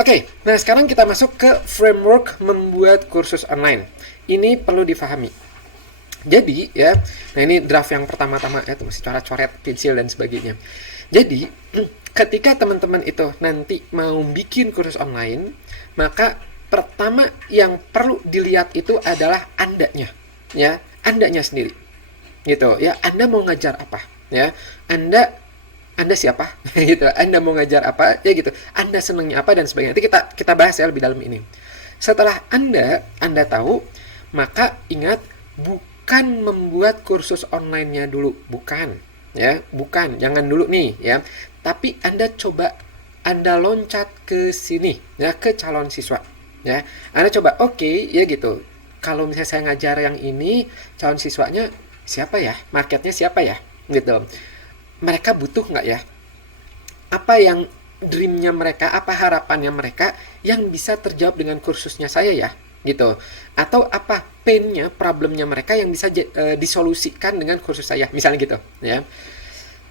Oke, nah sekarang kita masuk ke framework membuat kursus online. Ini perlu difahami. Jadi ya, nah ini draft yang pertama-tama ya, masih coret-coret pensil dan sebagainya. Jadi ketika teman-teman itu nanti mau bikin kursus online, maka pertama yang perlu dilihat itu adalah Andanya, ya, Andanya sendiri. Gitu ya, Anda mau ngajar apa ya, Anda siapa gitu, Anda mau ngajar apa ya gitu, Anda senangnya apa dan sebagainya. Nanti kita bahas ya lebih dalam ini. Setelah Anda tahu, maka ingat, bukan membuat kursus online-nya dulu, bukan ya, bukan, jangan dulu nih ya, tapi Anda coba Anda loncat ke sini ya, ke calon siswa ya. Anda coba oke, ya gitu, kalau misalnya saya ngajar yang ini, calon siswanya siapa ya, marketnya siapa ya gitu, mereka butuh nggak ya, apa yang dreamnya mereka, apa harapannya mereka yang bisa terjawab dengan kursusnya saya ya gitu, atau apa painnya, problemnya mereka yang bisa disolusikan dengan kursus saya misalnya gitu ya.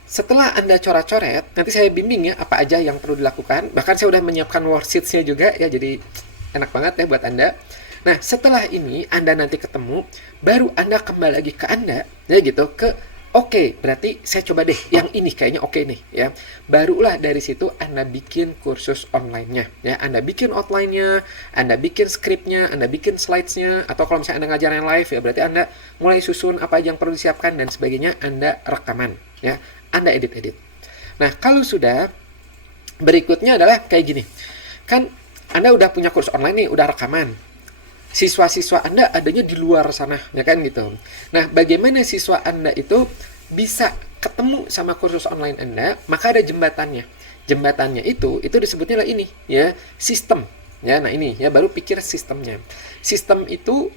Setelah Anda coret-coret, nanti saya bimbing ya apa aja yang perlu dilakukan, bahkan saya udah menyiapkan worksheets-nya juga ya, jadi enak banget ya buat Anda. Nah, setelah ini Anda nanti ketemu, baru Anda kembali lagi ke Anda, ya gitu, ke oke, berarti saya coba deh yang ini kayaknya oke nih, ya. Barulah dari situ Anda bikin kursus online-nya, ya. Anda bikin outline-nya, Anda bikin skripnya, Anda bikin slides-nya, atau kalau misalnya Anda ngajar yang live, ya berarti Anda mulai susun apa yang perlu disiapkan dan sebagainya, Anda rekaman, ya. Anda edit-edit. Nah, kalau sudah, berikutnya adalah kayak gini. Kan Anda udah punya kursus online nih, udah rekaman. Siswa-siswa Anda adanya di luar sana, ya kan gitu. Nah, bagaimana siswa Anda itu bisa ketemu sama kursus online Anda? Maka ada jembatannya. Jembatannya itu disebutnya lah ini, ya, sistem. Ya, nah ini ya, baru pikir sistemnya. Sistem itu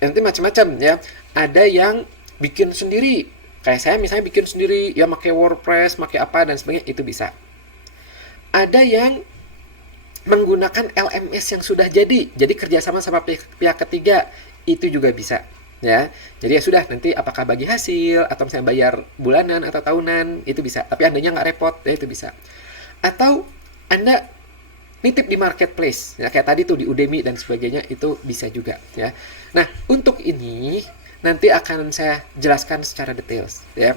nanti macam-macam ya. Ada yang bikin sendiri. Kayak saya misalnya bikin sendiri, ya pakai WordPress, pakai apa dan sebagainya, itu bisa. Ada yang menggunakan LMS yang sudah jadi kerjasama sama pihak ketiga, itu juga bisa ya. Jadi ya sudah, nanti apakah bagi hasil atau misalnya bayar bulanan atau tahunan, itu bisa, tapi andanya nggak repot ya, itu bisa. Atau Anda nitip di marketplace ya, kayak tadi tuh di Udemy dan sebagainya, itu bisa juga ya. Nah, untuk ini nanti akan saya jelaskan secara detail ya.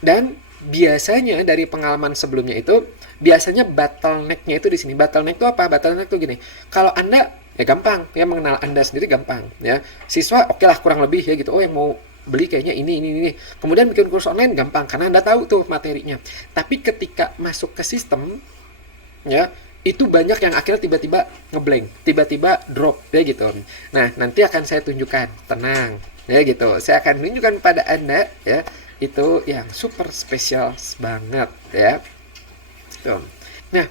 Dan biasanya dari pengalaman sebelumnya itu, biasanya bottleneck-nya itu di sini. Bottleneck itu apa? Bottleneck itu gini. Kalau Anda ya gampang, ya mengenal Anda sendiri gampang ya. Siswa oke lah kurang lebih ya gitu. Oh, yang mau beli kayaknya ini. Kemudian bikin kursus online gampang karena Anda tahu tuh materinya. Tapi ketika masuk ke sistem ya, itu banyak yang akhirnya tiba-tiba ngeblank, tiba-tiba drop ya gitu. Nah, nanti akan saya tunjukkan, tenang ya gitu. Saya akan tunjukkan pada Anda ya, itu yang super spesial banget ya. Tuh. Nah,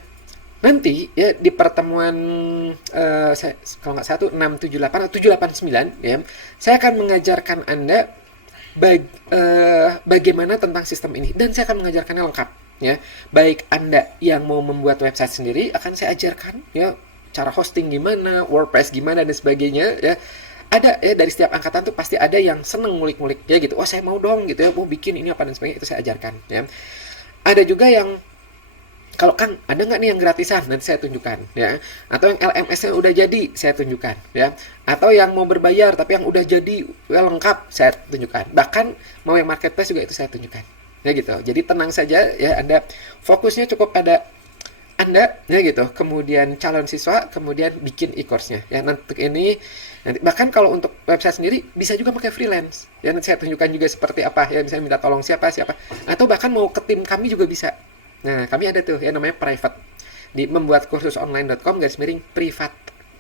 nanti ya di pertemuan saya, kalau nggak salah 678 atau 789 ya, saya akan mengajarkan Anda bagaimana tentang sistem ini, dan saya akan mengajarkannya lengkap ya. Baik Anda yang mau membuat website sendiri, akan saya ajarkan ya, cara hosting gimana, WordPress gimana dan sebagainya ya. Ada ya, dari setiap angkatan tuh pasti ada yang seneng ngulik-ngulik ya gitu. Oh, saya mau dong gitu ya, mau bikin ini apa dan sebagainya, itu saya ajarkan ya. Ada juga yang, kalau Kang, ada nggak nih yang gratisan? Nanti saya tunjukkan ya. Atau yang LMS-nya udah jadi, saya tunjukkan ya. Atau yang mau berbayar tapi yang udah jadi ya, lengkap, saya tunjukkan. Bahkan mau yang marketplace juga itu saya tunjukkan. Ya gitu. Jadi tenang saja ya, Anda fokusnya cukup pada Anda ya gitu, kemudian calon siswa, kemudian bikin e-course-nya ya. Nanti ini nanti bahkan kalau untuk website sendiri bisa juga pakai freelance. Ya nanti saya tunjukkan juga seperti apa ya, misalnya minta tolong siapa atau bahkan mau ke tim kami juga bisa. Nah, kami ada tuh ya namanya private. Di membuat kursus online.com/privat.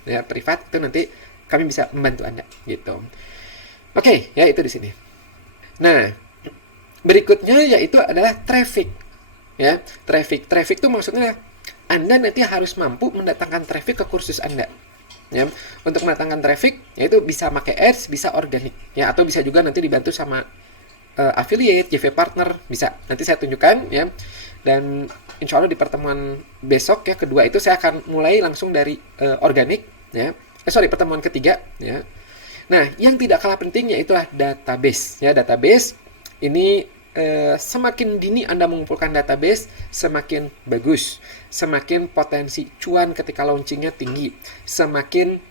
Ya, privat itu nanti kami bisa membantu Anda gitu. Oke, ya itu di sini. Nah, berikutnya yaitu adalah traffic. Ya, traffic itu maksudnya Anda nanti harus mampu mendatangkan traffic ke kursus Anda. Ya, untuk mendatangkan traffic yaitu bisa pakai ads, bisa organik ya, atau bisa juga nanti dibantu sama affiliate, JV partner, bisa. Nanti saya tunjukkan ya. Dan insya Allah di pertemuan besok ya kedua itu saya akan mulai langsung dari organik ya. Pertemuan ketiga ya. Nah, yang tidak kalah pentingnya itulah database ya. Database ini semakin dini Anda mengumpulkan database, semakin bagus, semakin potensi cuan ketika launchingnya tinggi, semakin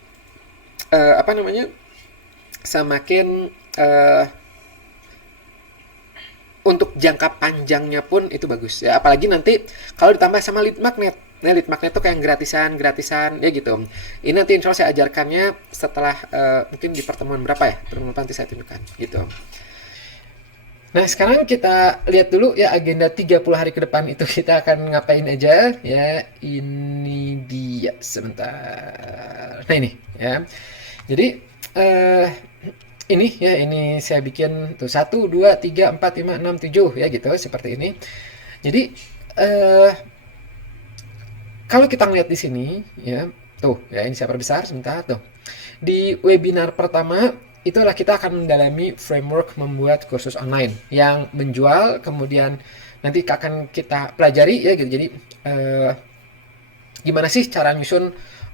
semakin untuk jangka panjangnya pun itu bagus ya. Apalagi nanti kalau ditambah sama lead magnet. Nah, lead magnet tuh kayak gratisan ya gitu. Ini nanti insya Allah saya ajarkannya setelah mungkin di pertemuan berapa ya? Pertemuan nanti saya tunjukkan gitu. Nah, sekarang kita lihat dulu ya agenda 30 hari ke depan itu kita akan ngapain aja ya. Ini dia sebentar. Nah, ini ya. Jadi ini saya bikin tuh 1 2 3 4 5 6 7 ya gitu seperti ini. Jadi kalau kita ngeliat di sini ya, tuh ya ini saya perbesar sebentar tuh. Di webinar pertama itulah kita akan mendalami framework membuat kursus online yang menjual, kemudian nanti akan kita pelajari ya gitu. Jadi gimana sih cara nyusun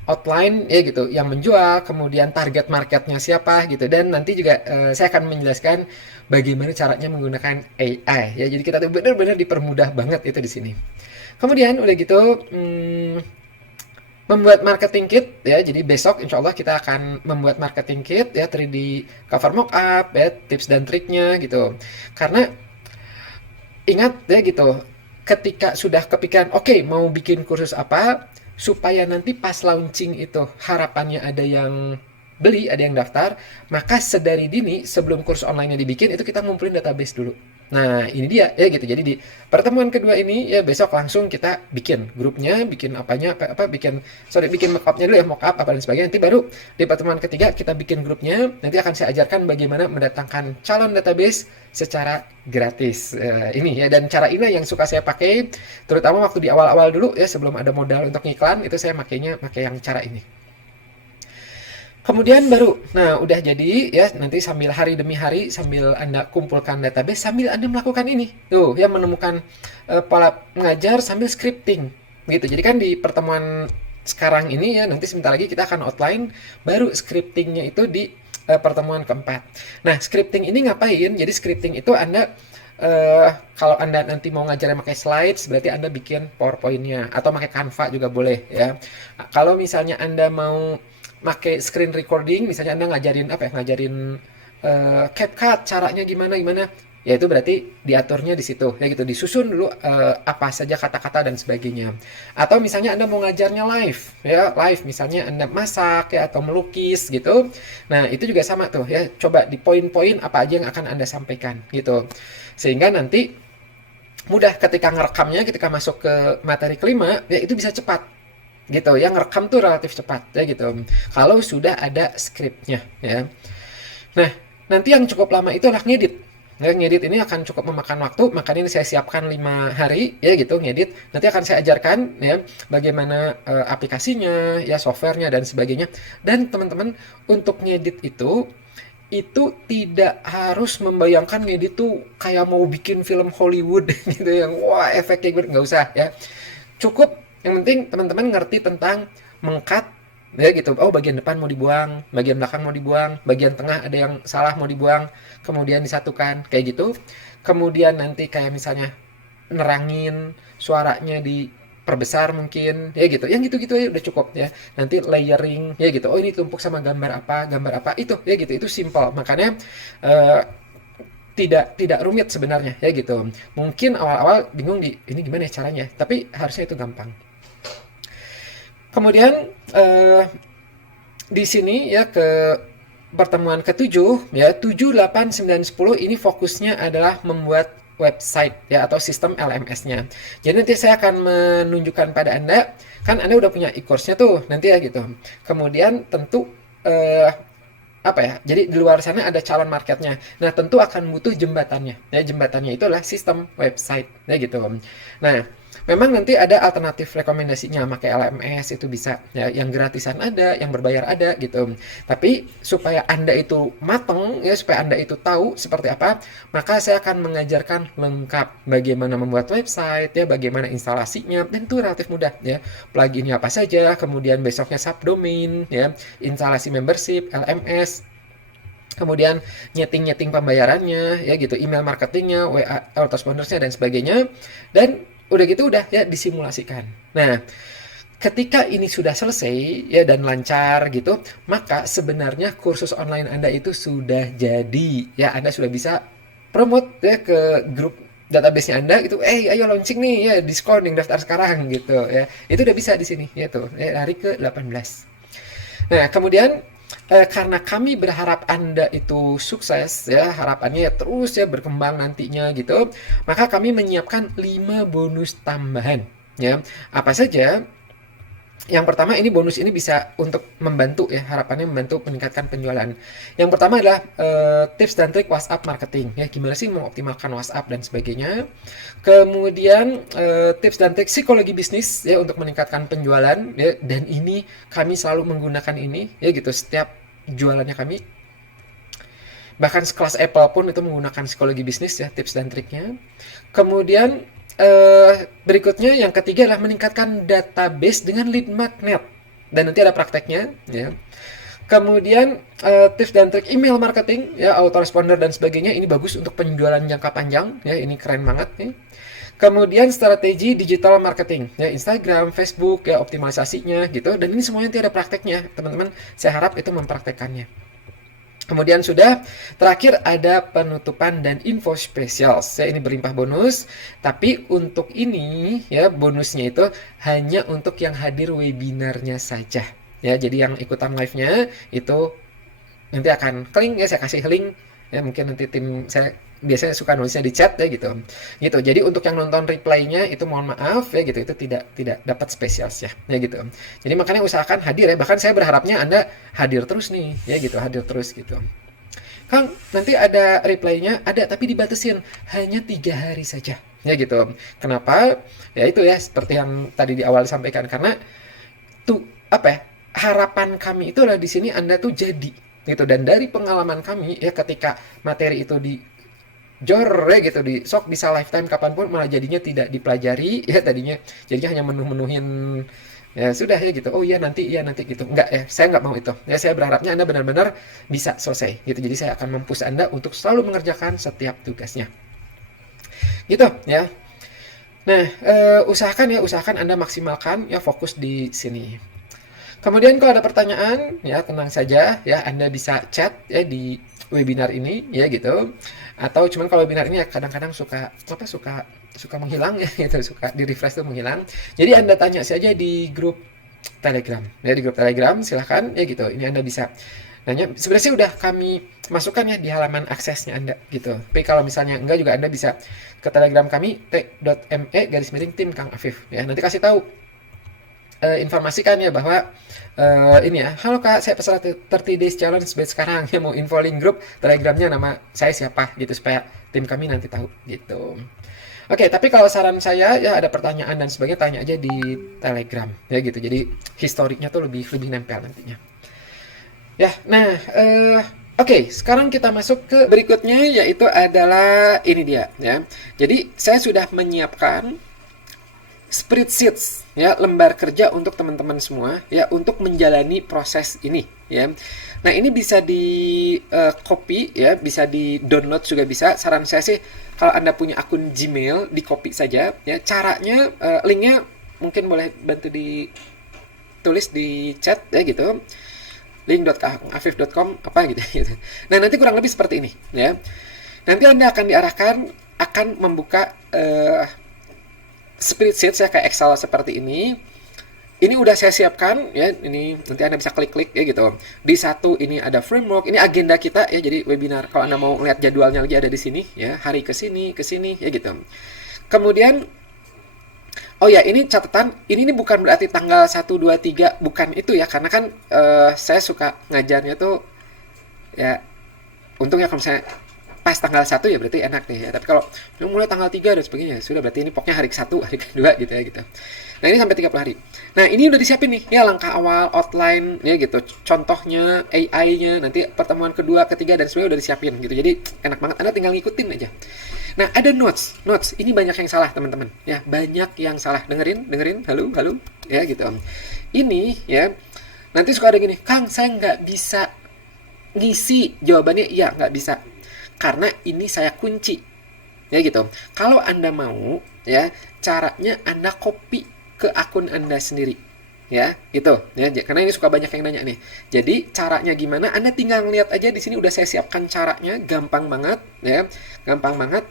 outline ya gitu yang menjual, kemudian target marketnya siapa gitu, dan nanti juga saya akan menjelaskan bagaimana caranya menggunakan AI ya. Jadi kita tuh benar-benar dipermudah banget itu di sini. Kemudian udah gitu membuat marketing kit ya. Jadi besok insya Allah kita akan membuat marketing kit ya, 3D cover mockup ya, tips dan triknya gitu. Karena ingat ya gitu, ketika sudah kepikiran oke, mau bikin kursus apa, supaya nanti pas launching itu harapannya ada yang beli, ada yang daftar, maka sedari dini sebelum kursus online-nya dibikin itu kita ngumpulin database dulu. Nah, ini dia ya gitu. Jadi di pertemuan kedua ini ya besok langsung kita bikin grupnya, bikin bikin mock-up-nya dulu ya, mock-up apa dan sebagainya. Nanti baru di pertemuan ketiga kita bikin grupnya. Nanti akan saya ajarkan bagaimana mendatangkan calon database secara gratis. Ini ya, dan cara ini yang suka saya pakai terutama waktu di awal-awal dulu ya, sebelum ada modal untuk iklan, itu saya pakai yang cara ini. Kemudian baru, nah udah jadi ya, nanti sambil hari demi hari, sambil Anda kumpulkan database, sambil Anda melakukan ini. Tuh, ya menemukan pola mengajar sambil scripting. Gitu. Jadi kan di pertemuan sekarang ini ya, nanti sebentar lagi kita akan outline, baru scriptingnya itu di pertemuan keempat. Nah, scripting ini ngapain? Jadi scripting itu Anda, kalau Anda nanti mau ngajarnya pakai slides, berarti Anda bikin PowerPoint-nya. Atau pakai Canva juga boleh ya. Kalau misalnya Anda mau pakai screen recording, misalnya Anda ngajarin CapCut caranya gimana, ya itu berarti diaturnya di situ ya gitu, disusun dulu apa saja kata-kata dan sebagainya. Atau misalnya Anda mau ngajarnya live misalnya Anda masak ya atau melukis gitu. Nah, itu juga sama tuh ya, coba di poin-poin apa aja yang akan Anda sampaikan gitu. Sehingga nanti mudah ketika ngerekamnya, ketika masuk ke materi kelima ya itu bisa cepat. Gitu, yang rekam tuh relatif cepat ya gitu, kalau sudah ada skripnya ya. Nah, nanti yang cukup lama itu adalah ngedit ya. Ngedit ini akan cukup memakan waktu, makanya ini saya siapkan 5 hari ya gitu ngedit. Nanti akan saya ajarkan ya bagaimana aplikasinya ya, softwarenya dan sebagainya. Dan teman-teman, untuk ngedit itu tidak harus membayangkan ngedit tuh kayak mau bikin film Hollywood gitu yang wah efeknya nggak usah ya. Cukup yang penting teman-teman ngerti tentang mengcut ya gitu. Oh, bagian depan mau dibuang, bagian belakang mau dibuang, bagian tengah ada yang salah mau dibuang, kemudian disatukan kayak gitu. Kemudian nanti kayak misalnya nerangin suaranya diperbesar mungkin ya gitu. Yang gitu-gitu ya udah cukup ya. Nanti layering ya gitu. Oh, ini tumpuk sama gambar apa itu ya gitu. Itu simple. Makanya tidak rumit sebenarnya ya gitu. Mungkin awal-awal bingung ini gimana ya caranya, tapi harusnya itu gampang. Kemudian di sini ya ke pertemuan ke-7 ya 7, 8, 9, 10 ini fokusnya adalah membuat website ya atau sistem LMS-nya. Jadi nanti saya akan menunjukkan pada Anda, kan Anda udah punya e-course-nya tuh nanti ya gitu. Kemudian tentu apa ya? Jadi di luar sana ada calon marketnya. Nah, tentu akan butuh jembatannya. Ya, jembatannya itu adalah sistem website ya gitu. Nah, memang nanti ada alternatif rekomendasinya, pakai LMS itu bisa ya, yang gratisan ada, yang berbayar ada gitu. Tapi supaya Anda itu mateng ya, supaya Anda itu tahu seperti apa, maka saya akan mengajarkan lengkap bagaimana membuat website ya, bagaimana instalasinya, dan itu relatif mudah ya. Pluginnya apa saja, kemudian besoknya subdomain ya, instalasi membership, LMS, kemudian nyeting pembayarannya ya gitu, email marketingnya, WA autoresponder-nya dan sebagainya, dan udah gitu udah ya disimulasikan. Nah, ketika ini sudah selesai ya dan lancar gitu, maka sebenarnya kursus online Anda itu sudah jadi ya, Anda sudah bisa promote ya ke grup database-nya Anda gitu, ayo launching nih ya, diskon yang daftar sekarang gitu ya. Itu udah bisa di sini ya tuh, ya, hari ke-18. Nah, kemudian karena kami berharap Anda itu sukses ya, harapannya ya terus ya berkembang nantinya gitu, maka kami menyiapkan 5 bonus tambahan ya. Apa saja? Yang pertama, ini bonus ini bisa untuk membantu ya, harapannya membantu meningkatkan penjualan. Yang pertama adalah tips dan trik WhatsApp marketing ya, gimana sih mengoptimalkan WhatsApp dan sebagainya. Kemudian tips dan trik psikologi bisnis ya untuk meningkatkan penjualan ya, dan ini kami selalu menggunakan ini ya gitu setiap jualannya kami. Bahkan sekelas Apple pun itu menggunakan psikologi bisnis ya, tips dan triknya. Kemudian berikutnya yang ketiga adalah meningkatkan database dengan lead magnet, dan nanti ada prakteknya ya. Kemudian tips dan trik email marketing ya, autoresponder dan sebagainya, ini bagus untuk penjualan jangka panjang ya, ini keren banget nih. Kemudian strategi digital marketing ya, Instagram, Facebook ya, optimalisasinya gitu, dan ini semuanya nanti ada prakteknya teman-teman, saya harap itu mempraktekannya. Kemudian sudah terakhir ada penutupan dan info spesial. Saya ini berlimpah bonus, tapi untuk ini ya bonusnya itu hanya untuk yang hadir webinarnya saja. Ya, jadi yang ikutan live-nya itu nanti akan link ya, saya kasih link ya, mungkin nanti tim saya biasanya suka nulisnya di chat ya gitu. Gitu. Jadi untuk yang nonton replaynya itu mohon maaf ya gitu, itu tidak dapat spesialnya ya gitu. Jadi makanya usahakan hadir ya. Bahkan saya berharapnya Anda hadir terus nih ya gitu, hadir terus gitu. Kang, nanti ada replaynya, ada tapi dibatasin hanya 3 hari saja ya gitu. Kenapa? Ya itu ya seperti yang tadi di awal disampaikan, karena tuh apa ya? Harapan kami itu adalah di sini Anda tuh jadi gitu, dan dari pengalaman kami ya ketika materi itu di jor ya gitu, di sok bisa lifetime kapanpun malah jadinya tidak dipelajari ya, tadinya jadinya hanya menuhin ya sudah ya gitu, oh iya nanti gitu, enggak ya, saya nggak mau itu ya, saya berharapnya Anda benar-benar bisa selesai gitu. Jadi saya akan mempush Anda untuk selalu mengerjakan setiap tugasnya gitu ya. Nah, usahakan Anda maksimalkan ya, fokus di sini. Kemudian kalau ada pertanyaan ya tenang saja ya, Anda bisa chat ya di webinar ini ya gitu. Atau cuman kalau webinar ini ya kadang-kadang suka menghilang ya gitu, suka di refresh tuh menghilang. Jadi Anda tanya saja di grup Telegram. Ya di grup Telegram silahkan ya gitu. Ini Anda bisa nanya. Sebenarnya sih udah kami masukkan ya di halaman aksesnya Anda gitu. Tapi kalau misalnya enggak juga Anda bisa ke Telegram kami t.me/tim Kang Afif ya. Nanti kasih tahu informasikan ya bahwa ini ya, halo Kak, saya peserta 30 days challenge batch sekarang ya, mau info link grup Telegramnya, nama saya siapa gitu, supaya tim kami nanti tahu gitu. Oke, tapi kalau saran saya ya, ada pertanyaan dan sebagainya tanya aja di Telegram ya gitu. Jadi historiknya tuh lebih nempel nantinya. Ya, nah oke, sekarang kita masuk ke berikutnya, yaitu adalah ini dia ya. Jadi saya sudah menyiapkan spreadsheets ya, lembar kerja untuk teman-teman semua ya, untuk menjalani proses ini ya. Nah, ini bisa di copy ya, bisa di download juga bisa. Saran saya sih kalau Anda punya akun Gmail, di copy saja ya. Caranya linknya mungkin boleh bantu ditulis di chat ya gitu, link.afif.com apa gitu. Nah, nanti kurang lebih seperti ini ya. Nanti Anda akan diarahkan akan membuka spreadsheet saya kayak Excel seperti ini. ini udah saya siapkan ya, ini nanti Anda bisa klik-klik ya gitu. Di satu ini ada framework, ini agenda kita ya, jadi webinar kalau Anda mau lihat jadwalnya lagi ada di sini ya, hari ke sini ya gitu. Kemudian oh ya, ini catatan, ini bukan berarti tanggal 1, 2, 3, bukan itu ya, karena kan saya suka ngajarnya tuh ya, untungnya kalau misalnya pas tanggal 1 ya berarti enak nih ya. Tapi kalau mulai tanggal 3 dan sebagainya, sudah berarti ini pokoknya hari ke-1, hari ke-2 gitu ya gitu. Nah, ini sampai 30 hari. Nah, ini udah disiapin nih ya, langkah awal, outline ya gitu. Contohnya, AI-nya, nanti pertemuan kedua, ketiga dan sebagainya udah disiapin gitu. Jadi enak banget, Anda tinggal ngikutin aja. Nah, ada notes. Notes ini banyak yang salah, teman-teman. Ya, banyak yang salah. Dengerin. Halo. Ya gitu. Ini ya, nanti suka ada gini, "Kang, saya nggak bisa ngisi." Jawabannya iya, nggak bisa. Karena ini saya kunci. Ya gitu. Kalau Anda mau ya, caranya Anda copy ke akun Anda sendiri. Ya, gitu. Ya, karena ini suka banyak yang nanya nih. Jadi, caranya gimana? Anda tinggal lihat aja di sini udah saya siapkan caranya, gampang banget ya. Gampang banget.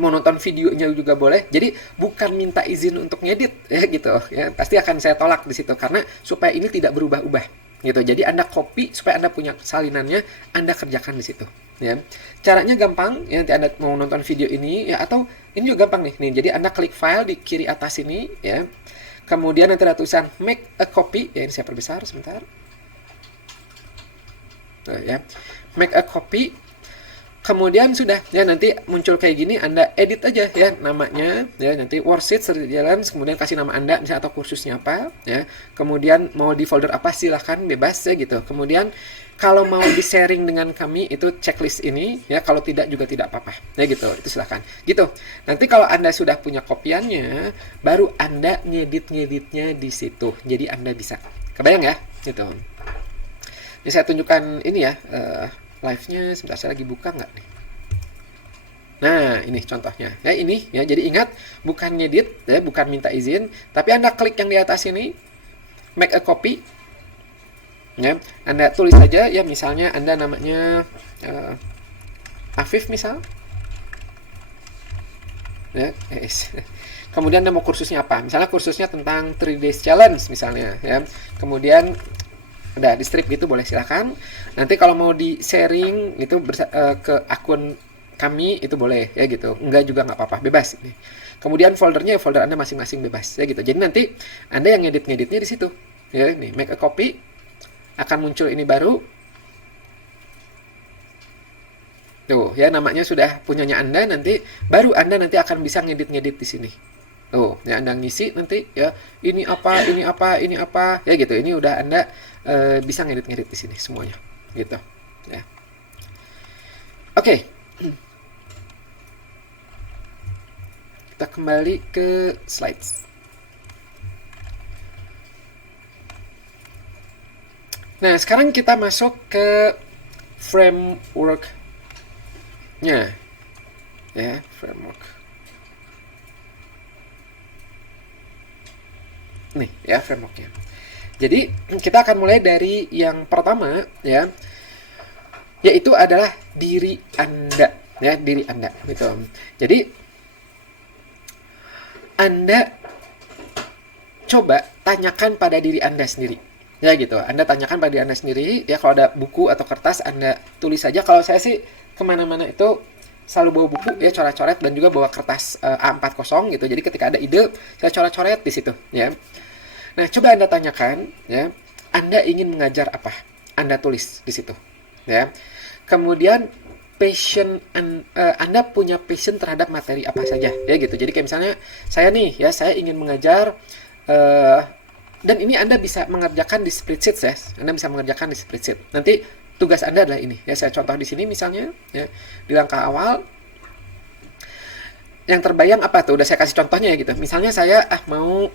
Mau nonton videonya juga boleh. Jadi bukan minta izin untuk ngedit ya gitu ya. Pasti akan saya tolak di situ karena supaya ini tidak berubah-ubah gitu. Jadi Anda copy supaya Anda punya salinannya, Anda kerjakan di situ ya. Caranya gampang ya, nanti Anda mau nonton video ini ya, atau ini juga gampang nih. Jadi Anda klik file di kiri atas ini ya. Kemudian nanti ada tulisan make a copy ya, ini saya perbesar sebentar. Tuh, ya. Make a copy. Kemudian sudah ya, nanti muncul kayak gini, Anda edit aja ya namanya ya, nanti worksheet jalan, kemudian kasih nama Anda misalnya atau kursusnya apa ya. Kemudian mau di folder apa silahkan, bebas ya gitu. Kemudian kalau mau di sharing dengan kami itu checklist ini ya, kalau tidak juga tidak apa-apa ya gitu, itu silahkan gitu. Nanti kalau Anda sudah punya kopiannya, baru Anda ngeditnya di situ, jadi Anda bisa kebayang ya gitu. Ini saya tunjukkan ini ya, live-nya sebentar, saya lagi buka nggak nih? Nah, ini contohnya. Ya, ini ya. Jadi ingat, bukan ngedit, ya, bukan minta izin, tapi Anda klik yang di atas ini, make a copy. Ya, Anda tulis saja ya, misalnya Anda namanya Afif misal. Ya, kemudian Anda mau kursusnya apa? Misalnya kursusnya tentang 3 days challenge misalnya ya. Kemudian udah di strip gitu, boleh silahkan. Nanti kalau mau di sharing itu ke akun kami itu boleh ya gitu, enggak juga nggak apa-apa, bebas. Kemudian foldernya folder Anda masing-masing, bebas ya gitu. Jadi nanti Anda yang ngeditnya di situ ya. Nih make a copy, akan muncul ini baru tuh ya, namanya sudah punyanya Anda, nanti baru Anda nanti akan bisa ngedit di sini. Tuh, ya Anda ngisi nanti ya, ini apa ya gitu. Ini udah Anda bisa ngedit di sini semuanya gitu ya. Oke. Kita kembali ke slides. Nah, sekarang kita masuk ke framework-nya ya, framework. Nih ya frameworknya. Jadi kita akan mulai dari yang pertama ya, yaitu adalah diri Anda ya, diri Anda gitu. Jadi Anda coba tanyakan pada diri Anda sendiri ya gitu. Anda tanyakan pada diri Anda sendiri ya, kalau ada buku atau kertas Anda tulis saja. Kalau saya sih kemana-mana itu selalu bawa buku ya, coret-coret, dan juga bawa kertas A40 gitu. Jadi ketika ada ide saya coret-coret di situ ya. Nah, coba Anda tanyakan ya, Anda ingin mengajar apa? Anda tulis di situ ya. Kemudian passion Anda punya passion terhadap materi apa saja ya gitu. Jadi kayak misalnya saya nih ya, saya ingin mengajar dan ini Anda bisa mengerjakan di spreadsheet ya. Anda bisa mengerjakan di spreadsheet. Nanti tugas Anda adalah ini ya, saya contoh di sini misalnya ya, di langkah awal yang terbayang apa tuh, udah saya kasih contohnya ya gitu. Misalnya saya mau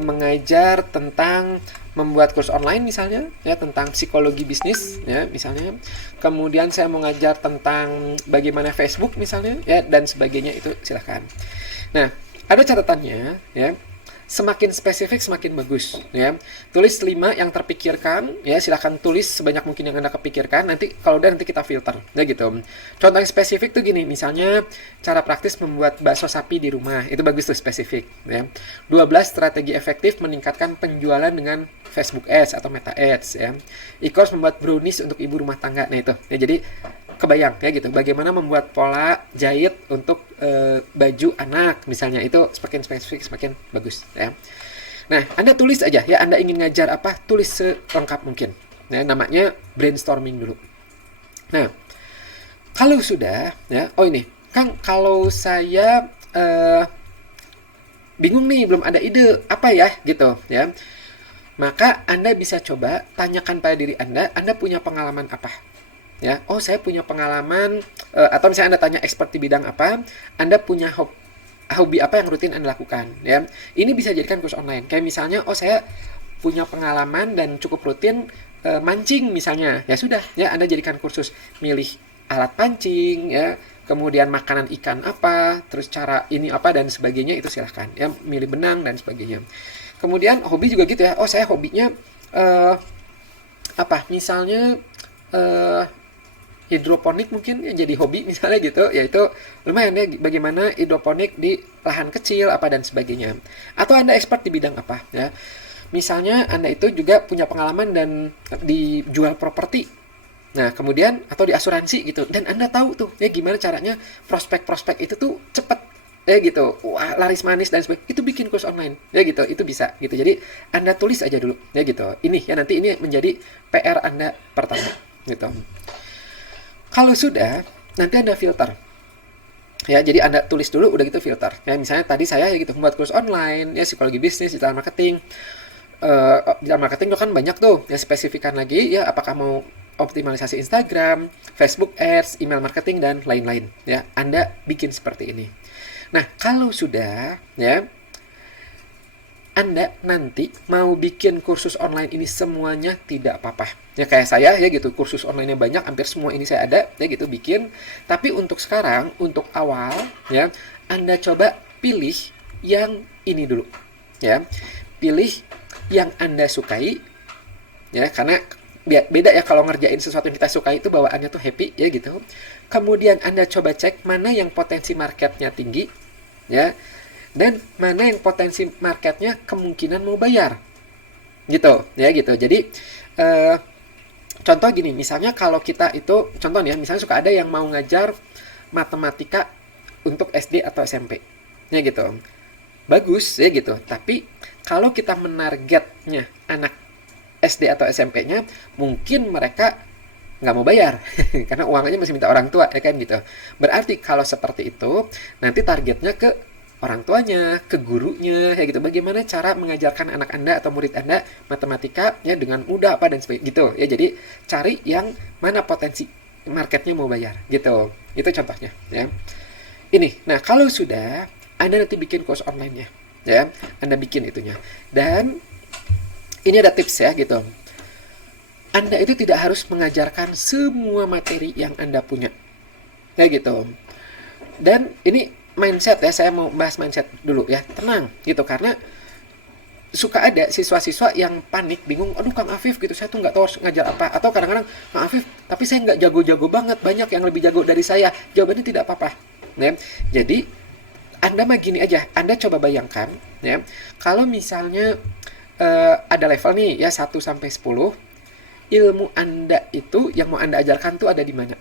mengajar tentang membuat kurs online misalnya ya, tentang psikologi bisnis ya misalnya. Kemudian saya mau ngajar tentang bagaimana Facebook misalnya ya, dan sebagainya, itu silahkan. Nah, ada catatannya ya. semakin spesifik semakin bagus ya. Tulis 5 yang terpikirkan ya, silahkan tulis sebanyak mungkin yang Anda kepikirkan. Nanti kalau udah nanti kita filter ya gitu. Contoh yang spesifik tuh gini, misalnya cara praktis membuat bakso sapi di rumah. Itu bagus tuh, spesifik ya. 12 strategi efektif meningkatkan penjualan dengan Facebook Ads atau Meta Ads ya. E-course membuat brownies untuk ibu rumah tangga. Nah itu. Ya, jadi kebayang ya gitu, bagaimana membuat pola jahit untuk baju anak misalnya, itu semakin spesifik semakin bagus ya. Nah, Anda tulis aja ya, Anda ingin ngajar apa, tulis selengkap mungkin ya, namanya brainstorming dulu. Nah, kalau sudah ya, oh ini Kang, kalau saya bingung nih, belum ada ide apa ya gitu ya, maka Anda bisa coba tanyakan pada diri Anda punya pengalaman apa ya. Oh, saya punya pengalaman, atau misalnya Anda tanya expert di bidang apa, Anda punya hobi apa yang rutin Anda lakukan ya. Ini bisa jadikan kursus online. Kayak misalnya, oh saya punya pengalaman dan cukup rutin mancing misalnya. Ya sudah, ya Anda jadikan kursus, milih alat pancing ya, kemudian makanan ikan apa, terus cara ini apa dan sebagainya, itu silahkan ya, milih benang dan sebagainya. Kemudian hobi juga gitu ya. Oh, saya hobinya apa? Misalnya hidroponik mungkin ya, jadi hobi misalnya gitu, yaitu lumayan ya, bagaimana hidroponik di lahan kecil apa dan sebagainya. Atau Anda expert di bidang apa ya, misalnya Anda itu juga punya pengalaman dan dijual properti, nah kemudian atau di asuransi gitu, dan Anda tahu tuh ya gimana caranya prospek-prospek itu tuh cepet ya gitu, wah laris manis dan sebagainya, itu bikin kursus online ya gitu, itu bisa gitu. Jadi Anda tulis aja dulu ya gitu, ini ya, nanti ini menjadi PR Anda pertama gitu. Kalau sudah, nanti Anda filter ya, jadi Anda tulis dulu, udah gitu filter ya. Misalnya tadi saya ya gitu, membuat kursus online ya, psikologi bisnis, digital marketing. Digital marketing itu kan banyak tuh ya, spesifikan lagi ya, apakah mau optimalisasi Instagram, Facebook Ads, email marketing dan lain-lain ya. Anda bikin seperti ini. Nah, kalau sudah ya, Anda nanti mau bikin kursus online ini semuanya tidak apa-apa. Ya kayak saya ya gitu, kursus online-nya banyak, hampir semua ini saya ada ya gitu, bikin. Tapi untuk sekarang, untuk awal ya, Anda coba pilih yang ini dulu ya. Pilih yang Anda sukai ya, karena beda ya kalau ngerjain sesuatu yang kita sukai itu bawaannya tuh happy ya gitu. Kemudian Anda coba cek mana yang potensi marketnya tinggi ya, dan mana yang potensi marketnya kemungkinan mau bayar gitu ya gitu. Jadi contoh gini, misalnya kalau kita itu contoh ya, misalnya suka ada yang mau ngajar matematika untuk SD atau SMP ya gitu, bagus ya gitu. Tapi kalau kita menargetnya anak SD atau SMP-nya, mungkin mereka nggak mau bayar karena uangnya masih minta orang tua ya kan gitu. Berarti kalau seperti itu, nanti targetnya ke orang tuanya, ke gurunya ya gitu. Bagaimana cara mengajarkan anak Anda atau murid Anda matematika ya dengan mudah apa dan sebagainya gitu ya. Jadi cari yang mana potensi marketnya mau bayar gitu. Itu contohnya ya. Ini. Nah, kalau sudah, Anda nanti bikin course online-nya ya. Anda bikin itunya. Dan ini ada tips ya gitu. Anda itu tidak harus mengajarkan semua materi yang Anda punya ya gitu. Dan ini mindset ya, saya mau bahas mindset dulu ya. Tenang gitu, karena suka ada siswa-siswa yang panik, bingung, aduh Kang Afif gitu, saya tuh nggak tahu harus ngajar apa. Atau kadang-kadang, Kang Afif, tapi saya nggak jago-jago banget, banyak yang lebih jago dari saya. Jawabannya tidak apa-apa ya. Jadi Anda mah gini aja, Anda coba bayangkan ya, kalau misalnya ada level nih ya 1 sampai 10, ilmu Anda itu yang mau Anda ajarkan tuh ada di mana.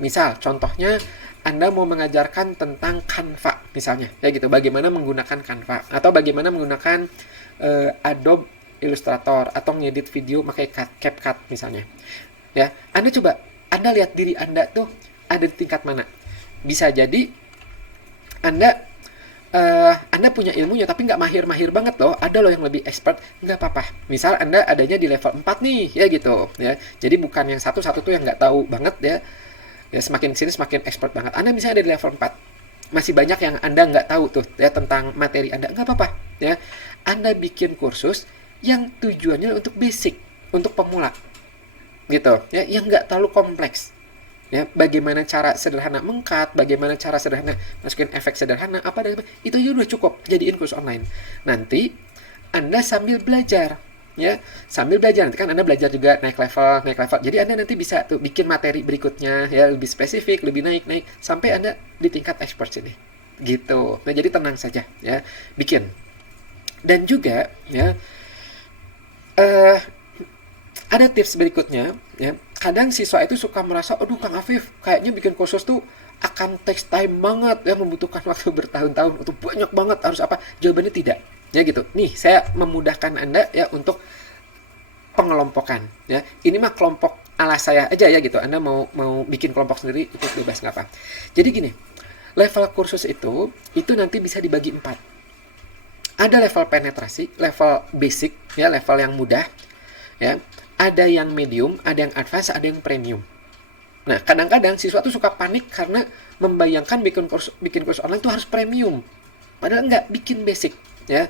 Misal contohnya Anda mau mengajarkan tentang Canva misalnya ya gitu, bagaimana menggunakan Canva atau bagaimana menggunakan Adobe Illustrator atau ngedit video pakai CapCut misalnya ya. Anda coba, Anda lihat diri Anda tuh ada di tingkat mana. Bisa jadi Anda punya ilmunya tapi nggak mahir-mahir banget loh, ada loh yang lebih expert, nggak apa-apa. Misal Anda adanya di level 4 nih ya gitu ya, jadi bukan yang satu tuh yang nggak tahu banget ya, semakin sini semakin expert banget. Anda misalnya ada di level 4, masih banyak yang Anda nggak tahu tuh ya tentang materi Anda, nggak apa-apa ya. Anda bikin kursus yang tujuannya untuk basic, untuk pemula gitu ya, yang nggak terlalu kompleks ya, bagaimana cara sederhana mengkat, bagaimana cara sederhana masukin efek sederhana, apa dan itu aja udah cukup jadiin kursus online. Nanti Anda sambil belajar, ya, sambil belajar nanti kan Anda belajar juga naik level, jadi Anda nanti bisa tuh bikin materi berikutnya ya, lebih spesifik, lebih naik sampai Anda di tingkat expert ini gitu. Nah, jadi tenang saja ya, bikin. Dan juga ya, ada tips berikutnya ya. Kadang siswa itu suka merasa, aduh Kang Afif, kayaknya bikin kursus tuh akan takes time banget ya, membutuhkan waktu bertahun-tahun, itu banyak banget, harus apa? Jawabannya tidak. Ya gitu. Nih, saya memudahkan Anda ya untuk pengelompokan ya. Ini mah kelompok ala saya aja ya gitu. Anda mau bikin kelompok sendiri itu bebas, nggak apa. Jadi gini, level kursus itu nanti bisa dibagi 4. Ada level penetrasi, level basic ya, level yang mudah ya. Ada yang medium, ada yang advance, ada yang premium. Nah, kadang-kadang siswa tuh suka panik karena membayangkan bikin kursus online tuh harus premium. Padahal enggak, bikin basic ya.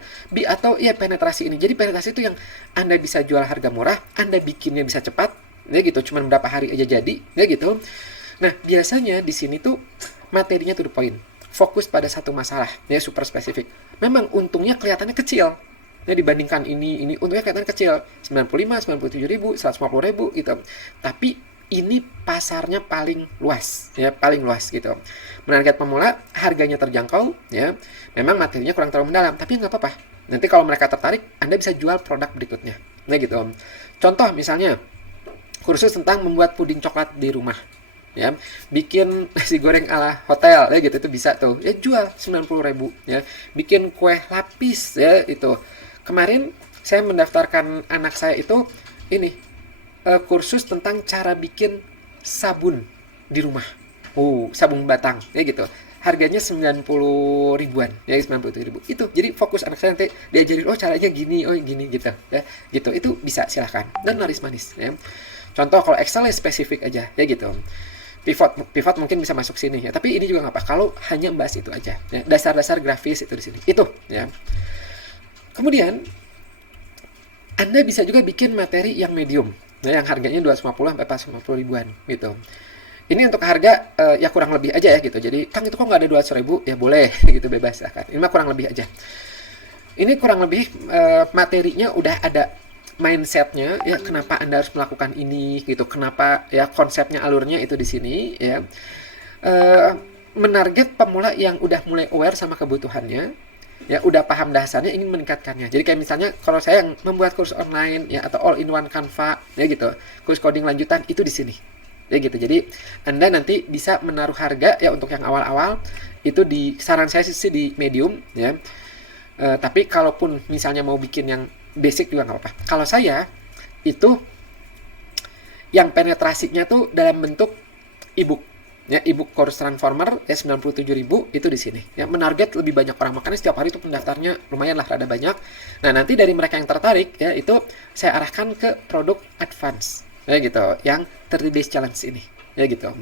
Atau ya penetrasi ini. Jadi penetrasi itu yang Anda bisa jual harga murah, Anda bikinnya bisa cepat, ya gitu, cuman berapa hari aja jadi, ya gitu. Nah, biasanya di sini tuh materinya to the point. Fokus pada satu masalah, ya, super spesifik. Memang untungnya kelihatannya kecil. Ya, dibandingkan ini untungnya kelihatan kecil, 95, 97 ribu, 150 ribu gitu. Tapi ini pasarnya paling luas ya, paling luas gitu. Menarget pemula, harganya terjangkau ya. Memang materinya kurang terlalu mendalam, tapi nggak apa-apa. Nanti kalau mereka tertarik, Anda bisa jual produk berikutnya. Nah gitu. Contoh misalnya kursus tentang membuat puding coklat di rumah. Ya, bikin nasi goreng ala hotel ya gitu, itu bisa tuh. Ya jual 90 ribu ya. Bikin kue lapis ya itu. Kemarin saya mendaftarkan anak saya itu ini kursus tentang cara bikin sabun di rumah. Sabun batang ya gitu. Harganya 90 ribuan ya, 97 ribu. Itu jadi fokus anak saya nanti diajarin, caranya gini, gini gitu ya. Gitu. Itu bisa silahkan dan laris manis ya. Contoh kalau Excel ya spesifik aja ya gitu. Pivot mungkin bisa masuk sini ya. Tapi ini juga nggak apa kalau hanya membahas itu aja. Ya. Dasar-dasar grafis itu di sini. Itu ya. Kemudian Anda bisa juga bikin materi yang medium, ya, yang harganya 250 sampai 450 ribuan gitu. Ini untuk harga ya kurang lebih aja ya gitu. Jadi Kang itu kok nggak ada 200 ribu, ya boleh gitu, bebas ya kan. Ini mah kurang lebih aja. Ini kurang lebih materinya udah ada mindsetnya ya, kenapa Anda harus melakukan ini gitu, kenapa ya, konsepnya, alurnya itu di sini ya. Menarget pemula yang udah mulai aware sama kebutuhannya. Ya udah paham dasarnya, ingin meningkatkannya. Jadi kayak misalnya kalau saya yang membuat kursus online ya, atau all in one Canva ya gitu, kursus coding lanjutan itu di sini ya gitu. Jadi Anda nanti bisa menaruh harga ya untuk yang awal-awal itu, di saran saya sih di medium ya. Tapi kalaupun misalnya mau bikin yang basic juga nggak apa-apa. Kalau saya itu yang penetrasinya tuh dalam bentuk ebook. Ya, ebook course transformer ya 97 ribu itu di sini. Ya, menarget lebih banyak orang, makanya setiap hari itu pendaftarnya lumayan lah, rada banyak. Nah, nanti dari mereka yang tertarik ya, itu saya arahkan ke produk advance. Ya gitu, yang 30 days challenge ini. Ya gitu.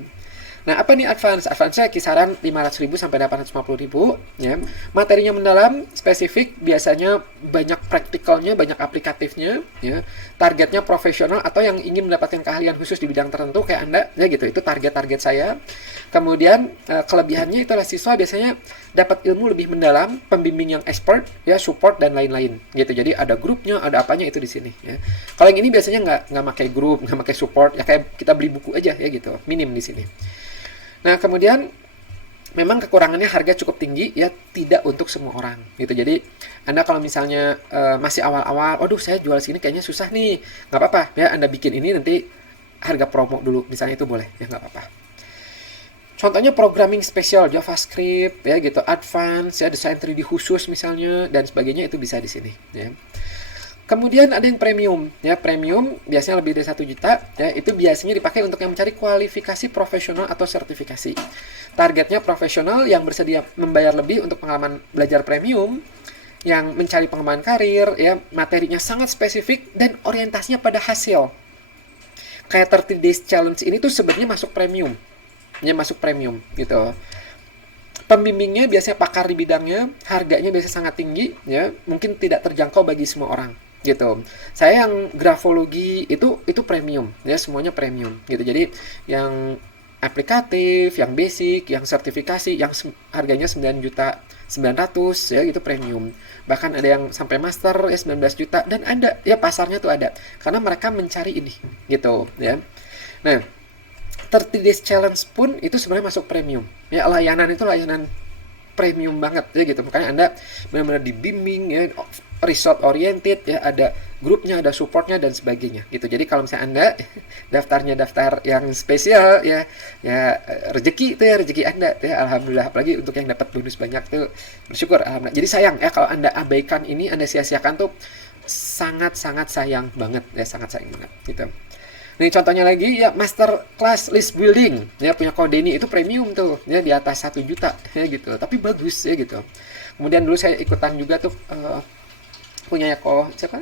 Nah, apa nih advance? Advance-nya kisaran 500.000 sampai 850.000 ya. Materinya mendalam, spesifik, biasanya banyak praktikalnya, banyak aplikatifnya ya. Targetnya profesional atau yang ingin mendapatkan keahlian khusus di bidang tertentu kayak Anda ya gitu. Itu target-target saya. Kemudian kelebihannya itulah siswa biasanya dapat ilmu lebih mendalam, pembimbing yang expert ya, support dan lain-lain gitu. Jadi ada grupnya, ada apanya itu di sini ya. Kalau yang ini biasanya nggak pakai grup, nggak pakai support ya, kayak kita beli buku aja ya gitu. Minim di sini. Nah, kemudian memang kekurangannya harga cukup tinggi ya, tidak untuk semua orang gitu. Jadi Anda kalau misalnya masih awal-awal, waduh saya jual sini kayaknya susah nih, nggak apa-apa ya, Anda bikin ini nanti harga promo dulu misalnya, itu boleh ya, nggak apa-apa. Contohnya programming spesial, JavaScript ya gitu, advance ya, desain 3D khusus misalnya dan sebagainya, itu bisa di sini ya. Kemudian ada yang premium ya, premium biasanya lebih dari 1 juta ya, itu biasanya dipakai untuk yang mencari kualifikasi profesional atau sertifikasi. Targetnya profesional yang bersedia membayar lebih untuk pengalaman belajar premium, yang mencari pengembangan karir ya, materinya sangat spesifik dan orientasinya pada hasil. Kayak 30 days challenge ini tuh sebenarnya masuk premium. Ya, masuk premium gitu. Pembimbingnya biasanya pakar di bidangnya, harganya biasanya sangat tinggi ya, mungkin tidak terjangkau bagi semua orang gitu. Saya yang grafologi itu premium ya, semuanya premium gitu. Jadi yang aplikatif, yang basic, yang sertifikasi, yang harganya 9.900.000 ya gitu premium. Bahkan ada yang sampai master ya 19 juta dan ada ya pasarnya tuh ada. Karena mereka mencari ini gitu ya. Nah, 30 days challenge pun itu sebenarnya masuk premium. Ya layanan itu layanan premium banget ya gitu. Makanya Anda benar-benar dibimbing ya, result oriented ya, ada grupnya, ada supportnya dan sebagainya gitu. Jadi kalau misalnya Anda daftarnya daftar yang spesial ya rezeki itu ya rezeki Anda ya, alhamdulillah. Apalagi untuk yang dapat bonus banyak tuh bersyukur alhamdulillah. Jadi sayang ya kalau Anda abaikan ini, Anda sia-siakan tuh sangat-sangat sayang banget ya, sangat sayang banget gitu. Nih contohnya lagi ya, master class list building ya, punya Codeni itu premium tuh ya, di atas 1 juta ya gitu, tapi bagus ya gitu. Kemudian dulu saya ikutan juga tuh punya siapa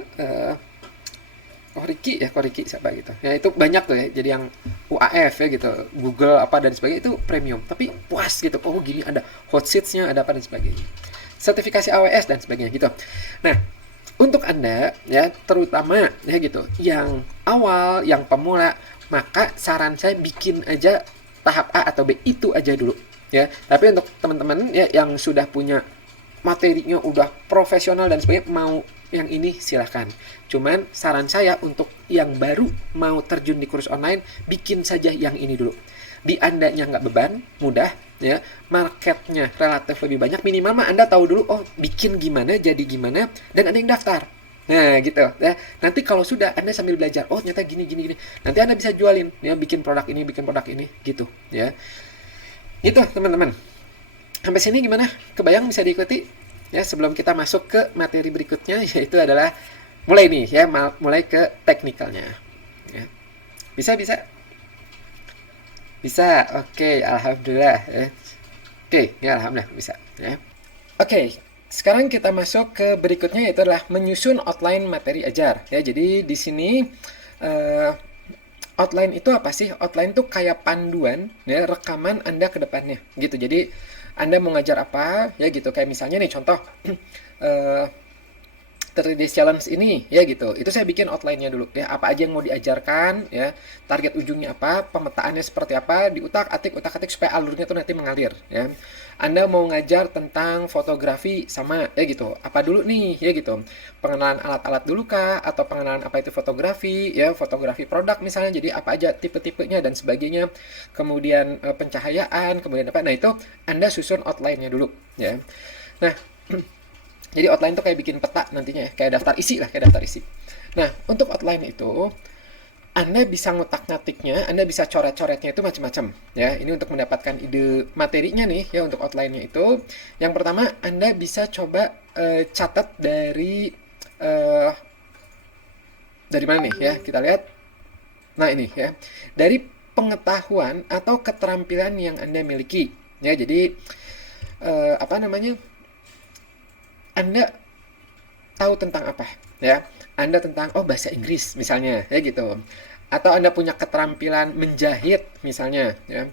Riki siapa gitu ya, itu banyak tuh ya, jadi yang UAF ya gitu, Google apa dan sebagainya, itu premium tapi puas gitu. Oh gini, ada hot seats-nya, ada apa dan sebagainya, sertifikasi AWS dan sebagainya gitu. Nah, untuk Anda ya terutama ya gitu yang awal, yang pemula, maka saran saya bikin aja tahap A atau B itu aja dulu ya. Tapi untuk teman-teman ya yang sudah punya materinya udah profesional dan sebagainya, mau yang ini silahkan. Cuman saran saya untuk yang baru mau terjun di kursus online, bikin saja yang ini dulu. Di Andanya nggak beban, mudah ya, marketnya relatif lebih banyak, minimal mah Anda tahu dulu oh bikin gimana, jadi gimana, dan ada yang daftar. Nah gitu ya. Nanti kalau sudah Anda sambil belajar, oh ternyata gini, nanti Anda bisa jualin ya, bikin produk ini gitu ya. Itu teman-teman. Sampai sini gimana? Kebayang, bisa diikuti ya? Sebelum kita masuk ke materi berikutnya, yaitu adalah mulai nih ya, mulai ke teknikalnya ya. Bisa oke, alhamdulillah ya. Oke, ya alhamdulillah bisa ya. Oke, sekarang kita masuk ke berikutnya, yaitu adalah menyusun outline materi ajar ya. Jadi di sini outline itu apa sih? Outline itu kayak panduan ya, rekaman Anda ke depannya gitu. Jadi Anda mau ngajar apa ya gitu, kayak misalnya nih contoh 30 days challenge ini ya gitu, itu saya bikin outline-nya dulu ya, apa aja yang mau diajarkan ya, target ujungnya apa, pemetaannya seperti apa, diutak-atik supaya alurnya tuh nanti mengalir ya. Anda mau ngajar tentang fotografi sama ya gitu, apa dulu nih ya gitu, pengenalan alat-alat dulu kah, atau pengenalan apa itu fotografi ya, fotografi produk misalnya, jadi apa aja tipe-tipenya dan sebagainya, kemudian pencahayaan, kemudian apa, nah itu Anda susun outline-nya dulu ya. Nah jadi outline itu kayak bikin peta nantinya ya, kayak daftar isi. Nah, untuk outline itu Anda bisa ngotak-ngatiknya, Anda bisa coret-coretnya itu macam-macam ya. Ini untuk mendapatkan ide materinya nih ya, untuk outline-nya itu. Yang pertama, Anda bisa coba catat dari mana nih ya? Kita lihat. Nah, ini ya. Dari pengetahuan atau keterampilan yang Anda miliki ya. Jadi Anda tahu tentang apa ya, Anda tentang bahasa Inggris misalnya ya gitu, atau Anda punya keterampilan menjahit misalnya ya,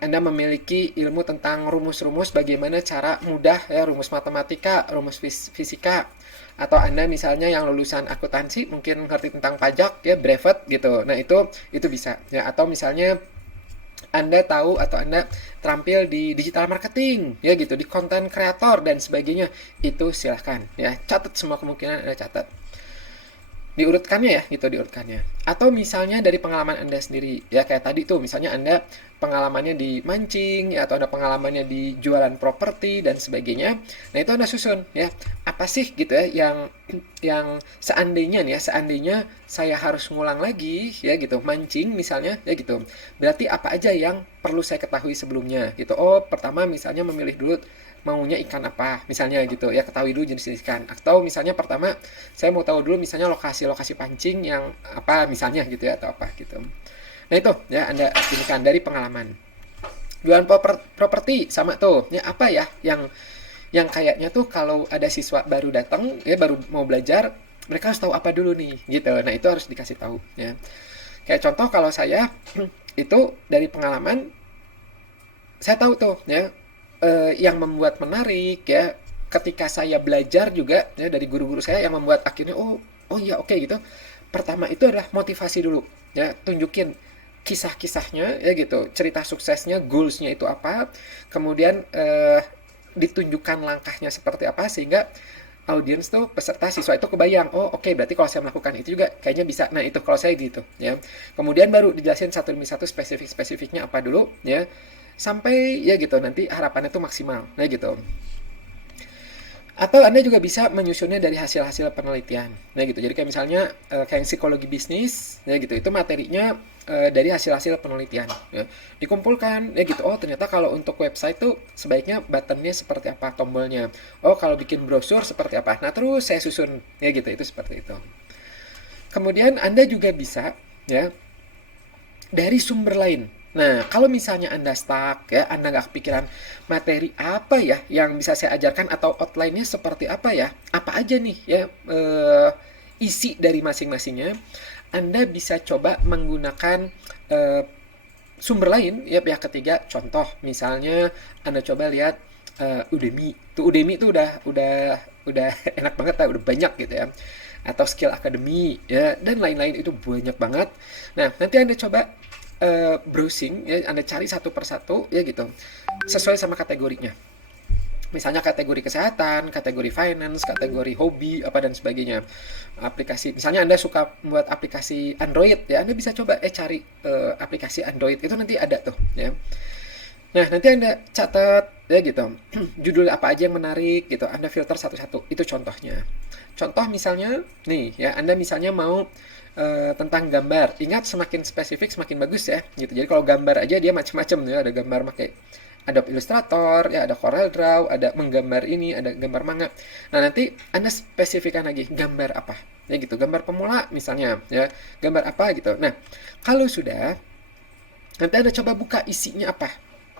Anda memiliki ilmu tentang rumus-rumus bagaimana cara mudah ya, rumus matematika, rumus fisika, atau Anda misalnya yang lulusan akuntansi mungkin ngerti tentang pajak ya, brevet gitu. Nah itu bisa ya. Atau misalnya Anda tahu atau Anda terampil di digital marketing ya gitu, di konten kreator dan sebagainya, itu silahkan ya, catat semua kemungkinan Anda catat, diurutkannya ya gitu, diurutkannya. Atau misalnya dari pengalaman Anda sendiri ya, kayak tadi tuh misalnya Anda pengalamannya di mancing ya, atau ada pengalamannya di jualan properti dan sebagainya. Nah itu Anda susun ya, apa sih gitu ya yang seandainya saya harus ngulang lagi ya gitu, mancing misalnya ya gitu, berarti apa aja yang perlu saya ketahui sebelumnya gitu. Oh pertama misalnya memilih dulu maunya ikan apa misalnya gitu ya, ketahui dulu jenis ikan. Atau misalnya pertama saya mau tahu dulu misalnya lokasi pancing yang apa misalnya gitu ya, atau apa gitu. Nah itu ya Anda jadikan dari pengalaman. Jualan properti sama tuh ya, apa ya yang kayaknya tuh kalau ada siswa baru datang ya, baru mau belajar, mereka harus tahu apa dulu nih gitu. Nah itu harus dikasih tahu ya. Kayak contoh kalau saya itu dari pengalaman, saya tahu tuh ya yang membuat menarik ya, ketika saya belajar juga ya dari guru-guru saya, yang membuat akhirnya oh iya oke gitu. Pertama itu adalah motivasi dulu ya, tunjukin kisah-kisahnya ya gitu, cerita suksesnya, goalsnya itu apa, kemudian ditunjukkan langkahnya seperti apa sehingga audiens tuh peserta siswa itu kebayang, oh oke, berarti kalau saya melakukan itu juga kayaknya bisa. Nah itu kalau saya gitu ya. Kemudian baru dijelasin satu demi satu spesifiknya apa dulu ya, sampai ya gitu nanti harapannya tuh maksimal. Nah gitu. Atau Anda juga bisa menyusunnya dari hasil-hasil penelitian. Nah gitu. Jadi kayak misalnya kayak psikologi bisnis, ya gitu. Itu materinya dari hasil-hasil penelitian. Ya. Dikumpulkan, ya gitu. Oh ternyata kalau untuk website tuh sebaiknya buttonnya seperti apa, tombolnya. Oh kalau bikin brosur seperti apa. Nah terus saya susun, ya gitu. Itu seperti itu. Kemudian Anda juga bisa, ya, dari sumber lain. Nah, kalau misalnya Anda stuck, ya, Anda nggak kepikiran materi apa ya yang bisa saya ajarkan atau outline-nya seperti apa ya, apa aja nih ya isi dari masing-masingnya, Anda bisa coba menggunakan eh, sumber lain, ya pihak ketiga. Contoh, misalnya Anda coba lihat Udemy. Tuh Udemy itu udah enak banget lah, udah banyak gitu ya. Atau Skill Academy ya dan lain-lain itu banyak banget. Nah, nanti Anda coba browsing ya, Anda cari satu persatu ya gitu. Sesuai sama kategorinya. Misalnya kategori kesehatan, kategori finance, kategori hobi, apa dan sebagainya. Aplikasi, misalnya Anda suka membuat aplikasi Android ya, Anda bisa coba cari aplikasi Android itu nanti ada tuh ya. Nah, nanti Anda catat ya gitu. Judul apa aja yang menarik gitu. Anda filter satu-satu. Itu contohnya. Contoh misalnya nih ya, Anda misalnya mau tentang gambar. Ingat semakin spesifik semakin bagus ya gitu. Jadi kalau gambar aja dia macam-macam ya, ada gambar pakai Adobe Illustrator, ya ada Corel Draw, ada menggambar ini, ada gambar manga. Nah, nanti Anda spesifikkan lagi gambar apa. Ya gitu, gambar pemula misalnya ya. Gambar apa gitu. Nah, kalau sudah nanti Anda coba buka isinya apa.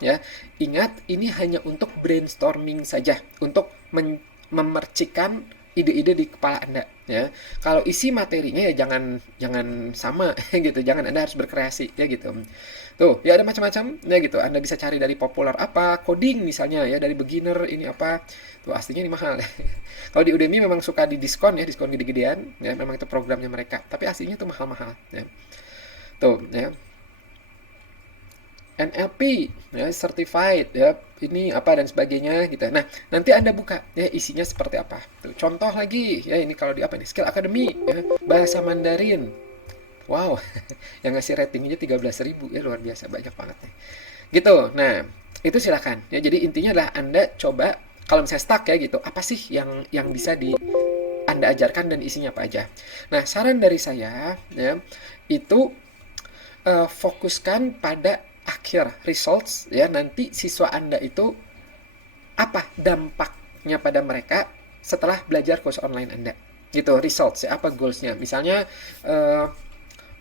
Ya, ingat ini hanya untuk brainstorming saja, untuk memercikan ide-ide di kepala Anda ya. Kalau isi materinya ya jangan sama gitu, jangan, Anda harus berkreasi ya gitu. Tuh, ya ada macam-macam ya gitu. Anda bisa cari dari populer apa, coding misalnya ya, dari beginner ini apa. Tuh aslinya ini mahal. Kalau di Udemy memang suka di diskon ya, diskon gede-gedean ya, memang itu programnya mereka. Tapi aslinya tuh mahal-mahal ya. Tuh ya. NLP ya, certified ya, ini apa dan sebagainya gitu. Nah, nanti Anda buka ya isinya seperti apa. Tuh, contoh lagi ya, ini kalau di apa nih? Skill Academy ya, bahasa Mandarin. Wow, yang ngasih ratingnya 13.000 ya, luar biasa, banyak banget nih. Gitu. Nah, itu silakan ya. Jadi intinya adalah Anda coba kalau misalnya stuck ya gitu, apa sih yang bisa Anda ajarkan dan isinya apa aja. Nah, saran dari saya ya, itu fokuskan pada akhir results ya, nanti siswa Anda itu apa dampaknya pada mereka setelah belajar kursus online Anda gitu, results ya, apa goalsnya. Misalnya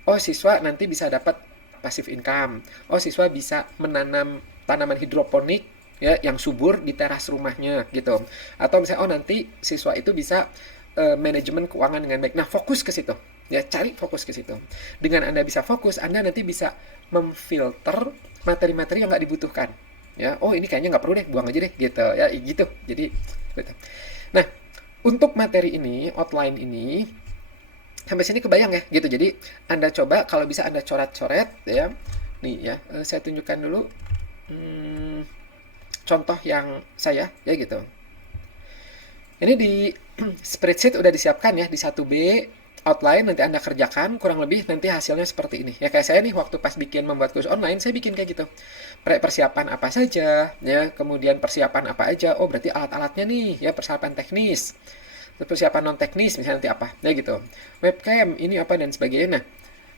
oh siswa nanti bisa dapat passive income, oh siswa bisa menanam tanaman hidroponik ya yang subur di teras rumahnya gitu, atau misalnya oh nanti siswa itu bisa manajemen keuangan dengan baik. Nah, fokus ke situ ya, cari fokus ke situ. Dengan Anda bisa fokus, Anda nanti bisa memfilter materi-materi yang nggak dibutuhkan ya. Oh ini kayaknya nggak perlu deh, buang aja deh gitu ya, gitu. Jadi gitu. Nah, untuk materi ini, outline ini sampai sini kebayang ya gitu. Jadi Anda coba kalau bisa Anda coret-coret ya. Nih ya, saya tunjukkan dulu contoh yang saya ya gitu. Ini di spreadsheet udah disiapkan ya, di 1B outline, nanti Anda kerjakan kurang lebih nanti hasilnya seperti ini. Ya kayak saya nih waktu pas membuat kursus online, saya bikin kayak gitu. Persiapan apa saja ya, kemudian persiapan apa aja. Oh, berarti alat-alatnya nih ya, persiapan teknis. Persiapan non teknis misalnya nanti apa. Ya gitu. Webcam ini apa dan sebagainya. Nah,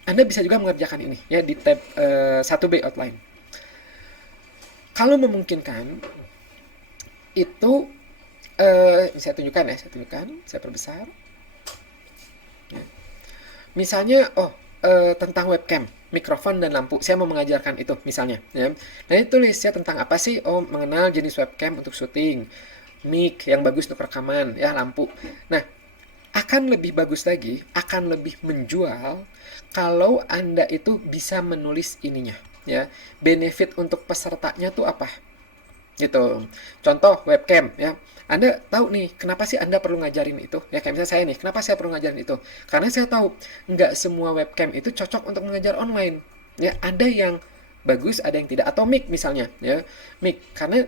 Anda bisa juga mengerjakan ini ya di tab 1B outline. Kalau memungkinkan itu saya tunjukkan, saya perbesar. Ya. Misalnya, tentang webcam, mikrofon dan lampu, saya mau mengajarkan itu misalnya. Ya. Nah, itu tulisnya tentang apa sih? Oh, mengenal jenis webcam untuk syuting, mic yang bagus untuk rekaman, ya lampu. Nah, akan lebih bagus lagi, akan lebih menjual kalau Anda itu bisa menulis ininya. Ya, benefit untuk pesertanya tuh apa? Gitu. Contoh webcam ya. Anda tahu nih, kenapa sih Anda perlu ngajarin itu? Ya kayak misalnya saya nih, kenapa saya perlu ngajarin itu? Karena saya tahu nggak semua webcam itu cocok untuk mengajar online. Ya, ada yang bagus, ada yang tidak. Atau mic misalnya, ya. Mic karena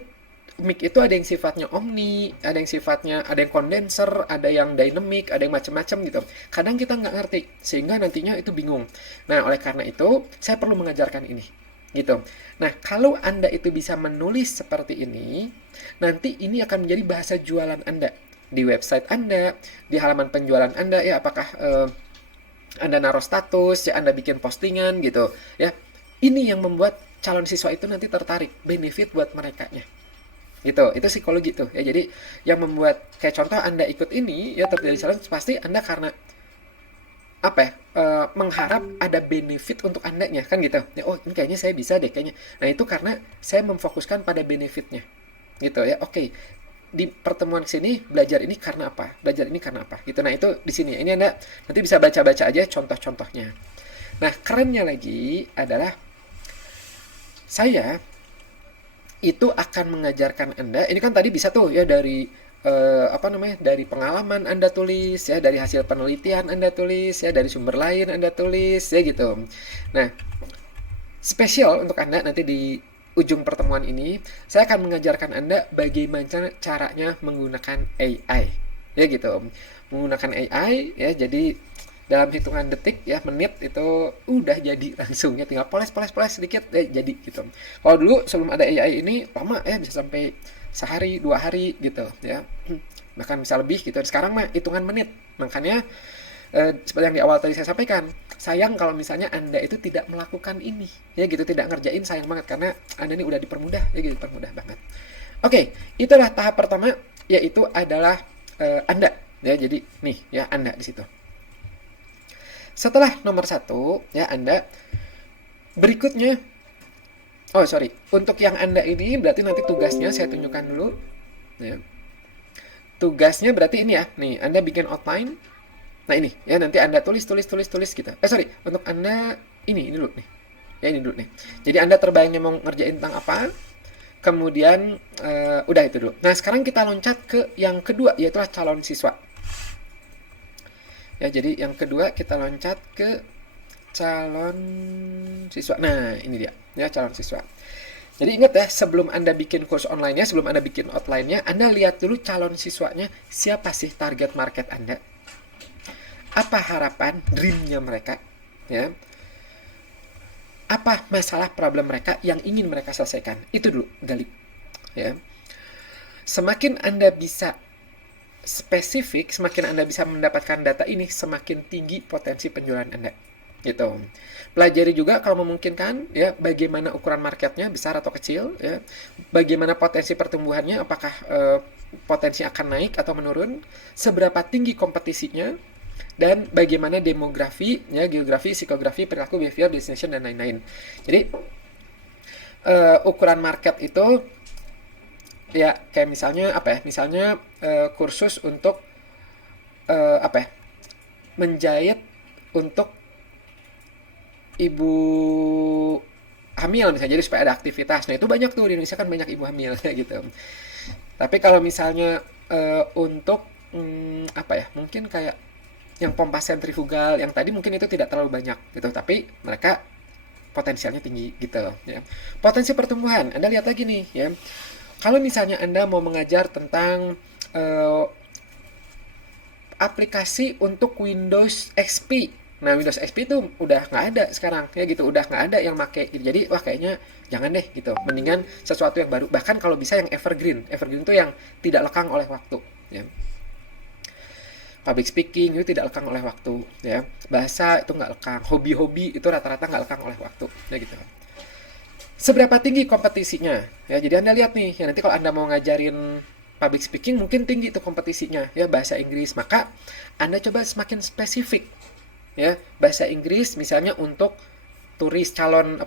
mic itu ada yang sifatnya omni, ada yang sifatnya ada yang kondenser, ada yang dynamic, ada yang macam-macam gitu. Kadang kita nggak ngerti sehingga nantinya itu bingung. Nah, oleh karena itu saya perlu mengajarkan ini gitu. Nah, kalau Anda itu bisa menulis seperti ini, nanti ini akan menjadi bahasa jualan Anda di website Anda, di halaman penjualan Anda ya, apakah Anda naruh status, ya Anda bikin postingan gitu ya. Ini yang membuat calon siswa itu nanti tertarik, benefit buat merekanya. Gitu, itu psikologi tuh ya. Jadi yang membuat kayak contoh Anda ikut ini ya terjadi challenge, pasti Anda karena apa ya, mengharap ada benefit untuk Anda-nya kan gitu. Ya, oh ini kayaknya saya bisa deh kayaknya. Nah itu karena saya memfokuskan pada benefitnya gitu ya. Oke, di pertemuan sini belajar ini karena apa, belajar ini karena apa gitu. Nah itu di sini ini Anda nanti bisa baca-baca aja contoh-contohnya. Nah kerennya lagi adalah saya itu akan mengajarkan Anda, ini kan tadi bisa tuh ya dari dari pengalaman Anda tulis ya, dari hasil penelitian Anda tulis ya, dari sumber lain Anda tulis ya gitu. Nah, spesial untuk Anda nanti di ujung pertemuan ini, saya akan mengajarkan Anda bagaimana caranya menggunakan AI ya gitu. Menggunakan AI ya, jadi dalam hitungan detik ya, menit itu udah jadi langsung ya, tinggal poles sedikit jadi gitu. Kalau dulu sebelum ada AI ini lama ya, bisa sampai sehari 2 hari gitu ya, bahkan bisa lebih gitu. Sekarang mah hitungan menit. Makanya seperti yang di awal tadi saya sampaikan, sayang kalau misalnya Anda itu tidak melakukan ini ya gitu, tidak ngerjain, sayang banget karena Anda ini udah dipermudah ya gitu, dipermudah banget. Oke, itulah tahap pertama, yaitu adalah Anda ya. Jadi nih ya, Anda di situ. Setelah nomor 1 ya, Anda berikutnya, untuk yang Anda ini berarti nanti tugasnya saya tunjukkan dulu ya. Tugasnya berarti ini ya, nih Anda bikin outline. Nah ini ya, nanti Anda tulis gitu. Untuk Anda ini dulu nih. Ya ini dulu nih. Jadi Anda terbayangnya mau ngerjain tentang apa? Kemudian udah itu dulu. Nah, sekarang kita loncat ke yang kedua, yaitu calon siswa. Ya, jadi yang kedua kita loncat ke calon siswa. Nah, ini dia, ya calon siswa. Jadi ingat ya, sebelum Anda bikin kurs online-nya, sebelum Anda bikin outline-nya, Anda lihat dulu calon siswanya, siapa sih target market Anda? Apa harapan, dream-nya mereka? Ya. Apa masalah, problem mereka yang ingin mereka selesaikan? Itu dulu, gali. Ya. Semakin Anda bisa spesifik, semakin Anda bisa mendapatkan data ini, semakin tinggi potensi penjualan Anda. Gitu. Pelajari juga kalau memungkinkan ya, bagaimana ukuran marketnya, besar atau kecil ya. Bagaimana potensi pertumbuhannya, apakah potensi akan naik atau menurun, seberapa tinggi kompetisinya, dan bagaimana demografi ya, geografi, psikografi, perilaku, behavior, destination, dan lain-lain. Jadi ukuran market itu ya kayak misalnya misalnya kursus untuk menjahit untuk ibu hamil misalnya, jadi supaya ada aktivitas. Nah itu banyak tuh di Indonesia, kan banyak ibu hamil gitu. Tapi kalau misalnya untuk mungkin kayak yang pompa sentrifugal yang tadi, mungkin itu tidak terlalu banyak gitu, tapi mereka potensialnya tinggi gitu ya. Potensi pertumbuhan, Anda lihat lagi nih ya. Kalau misalnya Anda mau mengajar tentang aplikasi untuk Windows XP, nah Windows XP itu udah nggak ada sekarang ya gitu, udah nggak ada yang make gitu. Jadi wah kayaknya jangan deh gitu, mendingan sesuatu yang baru. Bahkan kalau bisa yang evergreen itu yang tidak lekang oleh waktu ya. Public speaking itu tidak lekang oleh waktu ya, bahasa itu nggak lekang, hobi-hobi itu rata-rata nggak lekang oleh waktu ya gitu. Seberapa tinggi kompetisinya ya, jadi Anda lihat nih ya, nanti kalau Anda mau ngajarin public speaking mungkin tinggi itu kompetisinya ya, bahasa Inggris, maka Anda coba semakin spesifik ya, bahasa Inggris misalnya untuk turis, calon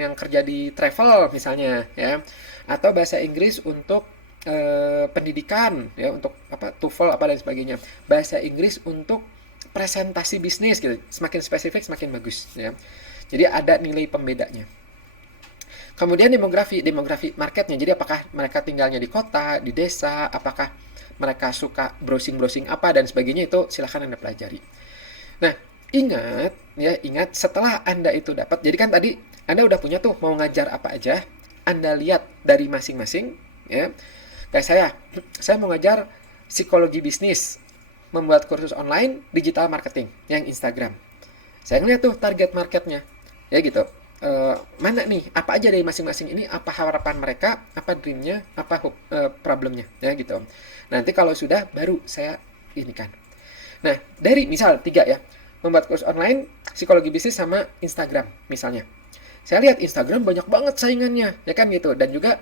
yang kerja di travel misalnya ya, atau bahasa Inggris untuk pendidikan ya, untuk TOEFL dan sebagainya, bahasa Inggris untuk presentasi bisnis gitu. Semakin spesifik semakin bagus ya, jadi ada nilai pembedanya. Kemudian demografi marketnya, jadi apakah mereka tinggalnya di kota, di desa, apakah mereka suka browsing apa dan sebagainya, itu silahkan Anda pelajari. Nah ingat setelah Anda itu dapat, jadi kan tadi Anda udah punya tuh mau ngajar apa aja, Anda lihat dari masing-masing, ya. Kayak saya mau ngajar psikologi bisnis, membuat kursus online, digital marketing, yang Instagram. Saya ngeliat tuh target marketnya, ya gitu. Mana nih, apa aja dari masing-masing ini, apa harapan mereka, apa dreamnya, apa problemnya, ya gitu. Nanti kalau sudah, baru saya ini kan. Nah, dari misal 3 ya, membuat kursus online, psikologi bisnis sama Instagram misalnya. Saya lihat Instagram banyak banget saingannya, ya kan gitu. Dan juga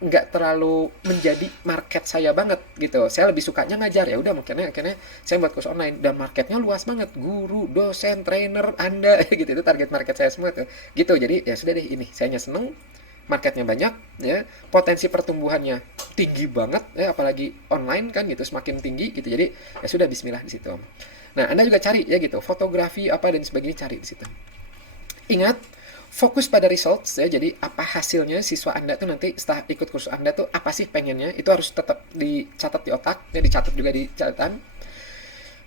nggak terlalu menjadi market saya banget gitu. Saya lebih sukanya ngajar, ya udah makanya akhirnya saya buat kursus online dan marketnya luas banget, guru, dosen, trainer, Anda gitu, itu target market saya semua tuh. Gitu. Jadi ya sudah deh, ini sayanya seneng, marketnya banyak, ya, potensi pertumbuhannya tinggi banget, ya, apalagi online kan gitu, semakin tinggi gitu. Jadi ya sudah, bismillah di situ. Nah, Anda juga cari ya gitu, fotografi apa dan sebagainya, cari di situ. Ingat, fokus pada results ya. Jadi apa hasilnya siswa Anda tuh nanti setelah ikut kursus Anda tuh apa sih pengennya, itu harus tetap dicatat di otak, ya, dicatat juga di catatan.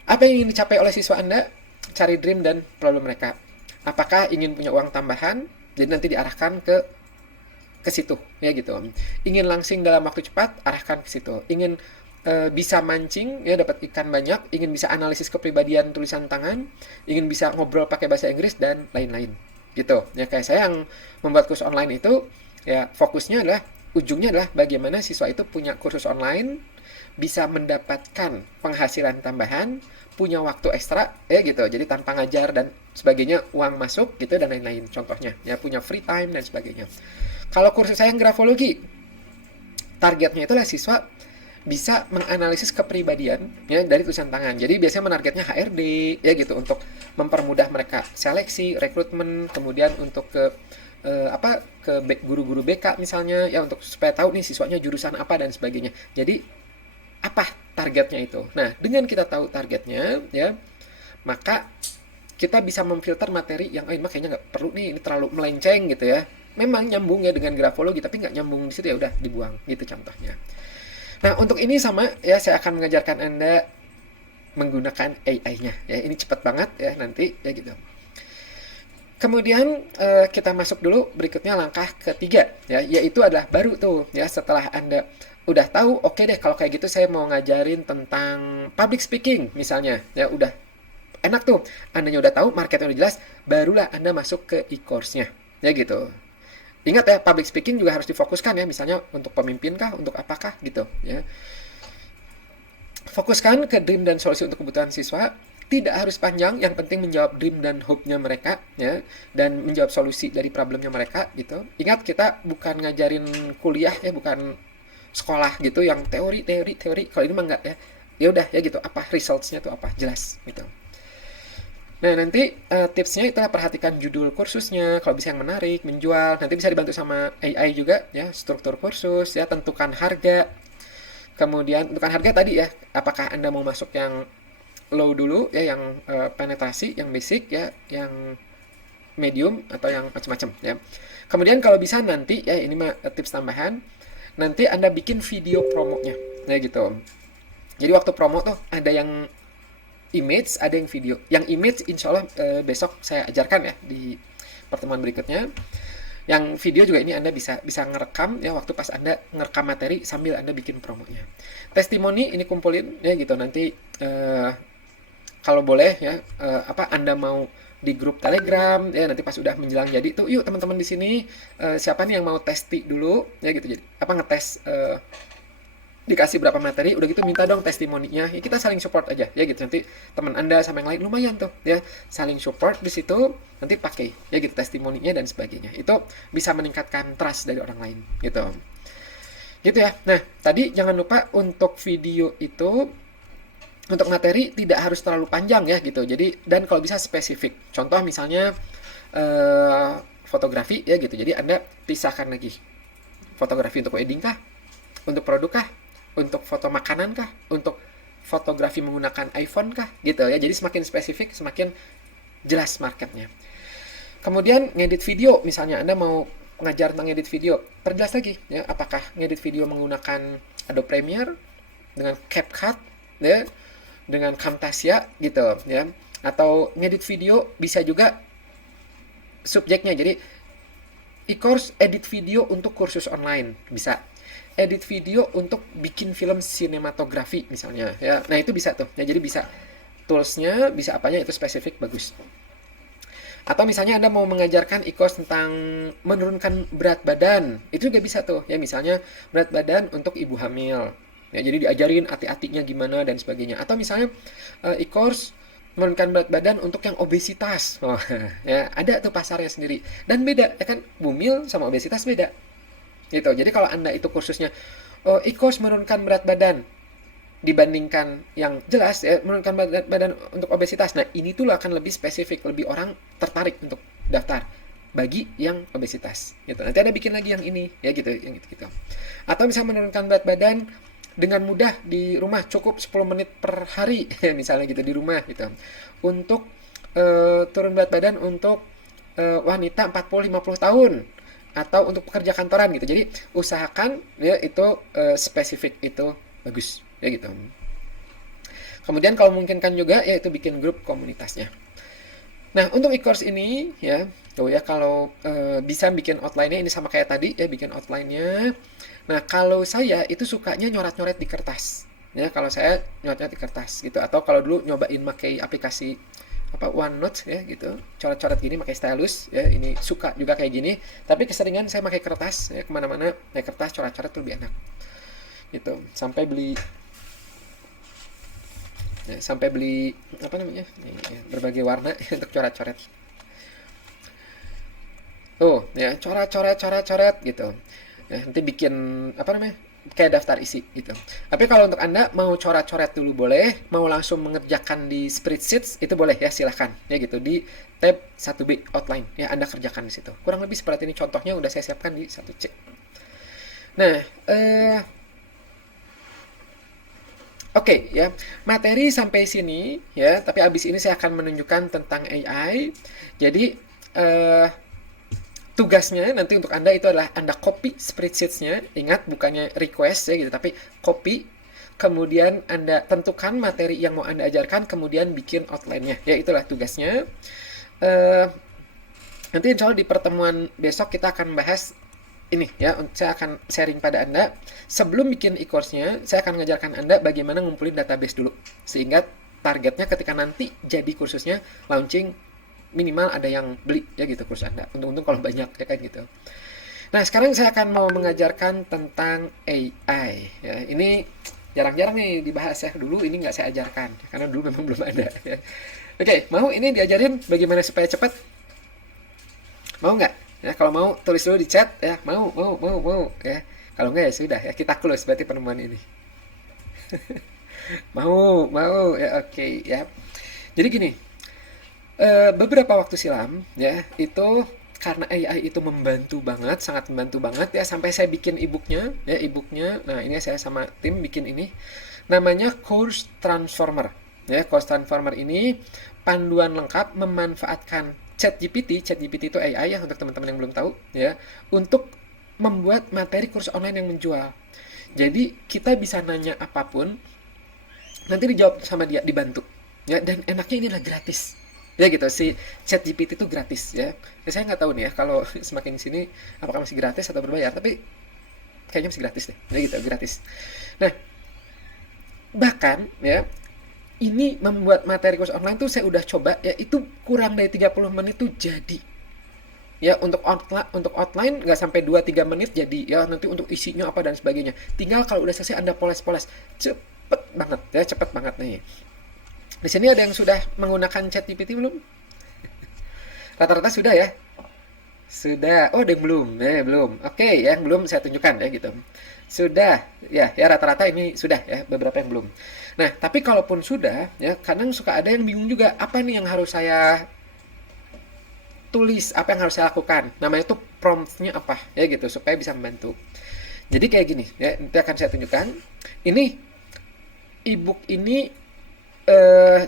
Apa yang ingin dicapai oleh siswa Anda, cari dream dan problem mereka. Apakah ingin punya uang tambahan, jadi nanti diarahkan ke situ ya gitu. Ingin langsing dalam waktu cepat, arahkan ke situ. Ingin bisa mancing ya, dapat ikan banyak, ingin bisa analisis kepribadian tulisan tangan, ingin bisa ngobrol pakai bahasa Inggris dan lain-lain gitu. Ya kayak saya yang membuat kursus online itu, ya fokusnya adalah, ujungnya adalah bagaimana siswa itu punya kursus online, bisa mendapatkan penghasilan tambahan, punya waktu ekstra ya gitu. Jadi tanpa ngajar dan sebagainya, uang masuk gitu dan lain-lain, contohnya ya, punya free time dan sebagainya. Kalau kursus saya yang grafologi, targetnya itulah siswa bisa menganalisis kepribadian ya dari tulisan tangan. Jadi biasanya menargetnya HRD ya gitu, untuk mempermudah mereka seleksi, rekrutmen, kemudian untuk ke guru-guru BK misalnya ya, untuk supaya tahu nih siswanya jurusan apa dan sebagainya. Jadi apa targetnya itu? Nah, dengan kita tahu targetnya ya, maka kita bisa memfilter materi yang kayaknya nggak perlu nih, ini terlalu melenceng gitu ya. Memang nyambung ya dengan grafologi, tapi nggak nyambung di situ, ya udah dibuang gitu contohnya. Nah, untuk ini sama ya, saya akan mengajarkan Anda menggunakan AI-nya ya. Ini cepat banget ya nanti ya gitu. Kemudian kita masuk dulu berikutnya, langkah ketiga ya, yaitu adalah baru tuh ya, setelah Anda udah tahu, oke deh kalau kayak gitu saya mau ngajarin tentang public speaking misalnya ya, udah enak tuh, Andanya udah tahu, marketnya udah jelas, barulah Anda masuk ke e-course-nya ya gitu. Ingat ya, public speaking juga harus difokuskan ya, misalnya untuk pemimpin kah, untuk apakah gitu ya. Fokuskan ke dream dan solusi untuk kebutuhan siswa. Tidak harus panjang, yang penting menjawab dream dan hope-nya mereka ya, dan menjawab solusi dari problemnya mereka gitu. Ingat, kita bukan ngajarin kuliah ya, bukan sekolah gitu yang teori. Kalau ini mah enggak ya. Ya udah ya gitu, apa results-nya tuh apa, jelas gitu. Nah, nanti tipsnya itulah, perhatikan judul kursusnya, kalau bisa yang menarik, menjual. Nanti bisa dibantu sama AI juga ya, struktur kursus ya, tentukan harga. Kemudian tentukan harga tadi ya, apakah Anda mau masuk yang low dulu ya, yang penetrasi, yang basic ya, yang medium, atau yang macam-macam ya. Kemudian kalau bisa nanti ya, ini mah tips tambahan, nanti Anda bikin video promonya ya gitu. Jadi waktu promo tuh ada yang image, ada yang video. Yang image insya Allah besok saya ajarkan ya di pertemuan berikutnya. Yang video juga ini Anda bisa ngerekam ya, waktu pas Anda ngerekam materi sambil Anda bikin promonya. Testimoni ini kumpulin ya gitu, nanti kalau boleh ya, Anda mau di grup Telegram ya, nanti pas udah menjelang jadi tuh, yuk teman-teman di sini siapa nih yang mau testi dulu ya gitu. Jadi ngetes, dikasih berapa materi, udah gitu minta dong testimoninya ya, kita saling support aja ya gitu. Nanti teman Anda sama yang lain lumayan tuh ya, saling support di situ, nanti pakai ya gitu testimoninya dan sebagainya. Itu bisa meningkatkan trust dari orang lain gitu ya. Nah, tadi jangan lupa untuk video itu, untuk materi tidak harus terlalu panjang ya gitu. Jadi, dan kalau bisa spesifik, contoh misalnya fotografi ya gitu, jadi Anda pisahkan lagi, fotografi untuk wedding kah, untuk produk kah, untuk foto makanan kah, untuk fotografi menggunakan iPhone kah gitu ya. Jadi semakin spesifik, semakin jelas marketnya. Kemudian ngedit video, misalnya Anda mau ngajar tentang ngedit video, perjelas lagi ya, apakah ngedit video menggunakan Adobe Premiere, dengan CapCut ya, dengan Camtasia gitu ya, Atau ngedit video bisa juga subjeknya. Jadi e-course edit video untuk kursus online bisa. Edit video untuk bikin film sinematografi misalnya ya. Nah, itu bisa tuh. Ya, jadi bisa toolsnya, bisa apanya itu spesifik bagus. Atau misalnya Anda mau mengajarkan e-course tentang menurunkan berat badan, itu juga bisa tuh. Ya, misalnya berat badan untuk ibu hamil. Ya, jadi diajarin hati-hatinya gimana dan sebagainya. Atau misalnya e-course menurunkan berat badan untuk yang obesitas. Oh, ya, ada tuh pasarnya sendiri. Dan beda, ya kan? Bumil sama obesitas beda. Gitu. Jadi kalau Anda itu kursusnya e-course menurunkan berat badan dibandingkan yang jelas ya, menurunkan berat badan untuk obesitas. Nah, ini tuh akan lebih spesifik, lebih orang tertarik untuk daftar bagi yang obesitas. Gitu. Nanti Anda bikin lagi yang ini, ya gitu, yang gitu. Atau misalnya menurunkan berat badan dengan mudah di rumah, cukup 10 menit per hari, misalnya gitu di rumah gitu. Untuk turun berat badan untuk wanita 40-50 tahun atau untuk pekerja kantoran gitu. Jadi usahakan ya itu spesifik, itu bagus ya gitu. Kemudian kalau memungkinkan juga yaitu bikin grup komunitasnya. Nah, untuk e-course ini ya, tuh ya kalau bisa bikin outline-nya ini sama kayak tadi ya, bikin outline-nya. Nah, kalau saya itu sukanya nyoret-nyoret di kertas. Ya, kalau saya nyoret-nyoret di kertas gitu, atau kalau dulu nyobain pakai aplikasi OneNote ya gitu, coret-coret gini pakai stylus ya, ini suka juga kayak gini, tapi keseringan saya pakai kertas ya, kemana-mana naik kertas coret-coret lebih enak gitu. Sampai beli apa namanya ya, berbagai warna untuk coret-coret tuh ya, coret gitu ya, nanti bikin apa namanya kayak daftar isi gitu. Tapi kalau untuk Anda mau coret-coret dulu boleh, mau langsung mengerjakan di spreadsheet itu boleh ya, silahkan ya gitu, di tab 1B outline ya, Anda kerjakan di situ. Kurang lebih seperti ini contohnya udah saya siapkan di 1C. Nah, Oke, ya, materi sampai sini ya, tapi abis ini saya akan menunjukkan tentang AI. Jadi tugasnya nanti untuk Anda itu adalah Anda copy spreadsheet-nya, ingat bukannya request ya gitu, tapi copy. Kemudian Anda tentukan materi yang mau Anda ajarkan, kemudian bikin outline-nya. Ya, itulah tugasnya. Nanti insya Allah di pertemuan besok kita akan bahas ini ya, saya akan sharing pada Anda. Sebelum bikin e-course-nya, saya akan mengajarkan Anda bagaimana ngumpulin database dulu. Sehingga targetnya ketika nanti jadi kursusnya launching, minimal ada yang beli ya gitu kursus Anda. Untung-untung kalau banyak ya kan gitu. Nah, sekarang saya akan mau mengajarkan tentang AI. Ya, ini jarang-jarang nih dibahas ya. Dulu ini nggak saya ajarkan, karena dulu memang belum ada. Ya. Oke, mau ini diajarin bagaimana supaya cepat? Mau nggak? Ya, kalau mau tulis dulu di chat ya, mau ya. Kalau enggak ya sudah ya, kita close berarti penemuan ini. mau ya, oke ya. Jadi gini, beberapa waktu silam ya, itu karena AI itu membantu banget, sangat membantu banget ya, sampai saya bikin e-booknya ya, e-booknya. Nah, ini saya sama tim bikin ini, namanya Course Transformer ya. Course Transformer ini panduan lengkap memanfaatkan ChatGPT itu AI ya, untuk teman-teman yang belum tahu ya, untuk membuat materi kursus online yang menjual. Jadi kita bisa nanya apapun, nanti dijawab sama dia, dibantu ya, dan enaknya ini adalah gratis ya gitu. Si ChatGPT itu gratis ya. Saya nggak tahu nih ya kalau semakin sini apakah masih gratis atau berbayar, tapi kayaknya masih gratis deh ya gitu, gratis. Nah, bahkan ya, ini membuat materi kursus online tuh saya udah coba ya, itu kurang dari 30 menit tuh jadi ya. Untuk outline nggak sampai 2-3 menit jadi ya. Nanti untuk isinya apa dan sebagainya, tinggal kalau udah selesai Anda poles-poles, cepet banget ya, cepet banget nih. Di sini ada yang sudah menggunakan ChatGPT belum? Rata-rata sudah ya. Sudah. Oh, ada yang belum? Belum. Oke, yang belum saya tunjukkan ya gitu. Sudah ya, rata-rata ini sudah ya, beberapa yang belum. Nah, tapi kalaupun sudah ya, kadang suka ada yang bingung juga, apa nih yang harus saya tulis, apa yang harus saya lakukan. Namanya itu prompt-nya apa ya gitu, supaya bisa membantu. Jadi kayak gini ya, nanti akan saya tunjukkan. Ini e-book ini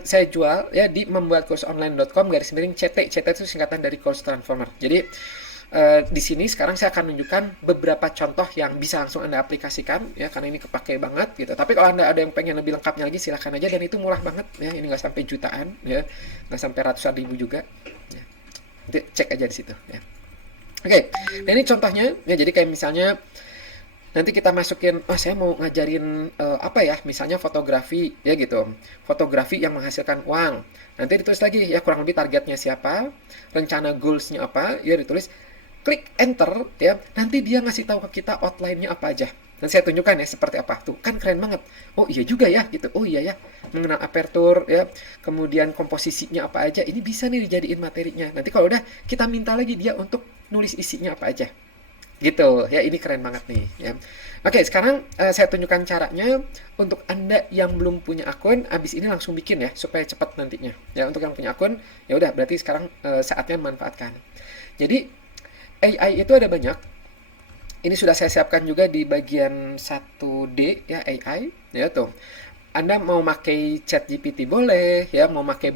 saya jual ya di membuatkursonline.com /CT. CT itu singkatan dari Course Transformer. Jadi Di sini sekarang saya akan menunjukkan beberapa contoh yang bisa langsung Anda aplikasikan ya, karena ini kepake banget gitu. Tapi kalau Anda ada yang pengen lebih lengkapnya lagi silahkan aja, dan itu murah banget ya. Ini nggak sampai jutaan ya, nggak sampai ratusan ribu juga. Ya. Nanti cek aja di situ ya. Oke, nah ini contohnya ya. Jadi kayak misalnya nanti kita masukin, saya mau ngajarin apa ya, misalnya fotografi ya gitu, fotografi yang menghasilkan uang. Nanti ditulis lagi ya kurang lebih targetnya siapa, rencana goalsnya apa, ya ditulis, klik enter ya, nanti dia ngasih tahu ke kita outline-nya apa aja. Dan saya tunjukkan ya seperti apa, tuh kan keren banget. Oh iya juga ya gitu, oh iya ya, mengenal aperture ya, kemudian komposisinya apa aja, ini bisa nih dijadiin materinya. Nanti kalau udah kita minta lagi dia untuk nulis isinya apa aja gitu ya. Ini keren banget nih ya. Oke, sekarang saya tunjukkan caranya untuk Anda yang belum punya akun, abis ini langsung bikin ya supaya cepat nantinya ya. Untuk yang punya akun ya udah, berarti sekarang saatnya memanfaatkan. Jadi AI itu ada banyak. Ini sudah saya siapkan juga di bagian 1D ya, AI ya tuh. Anda mau pakai ChatGPT boleh ya, mau pakai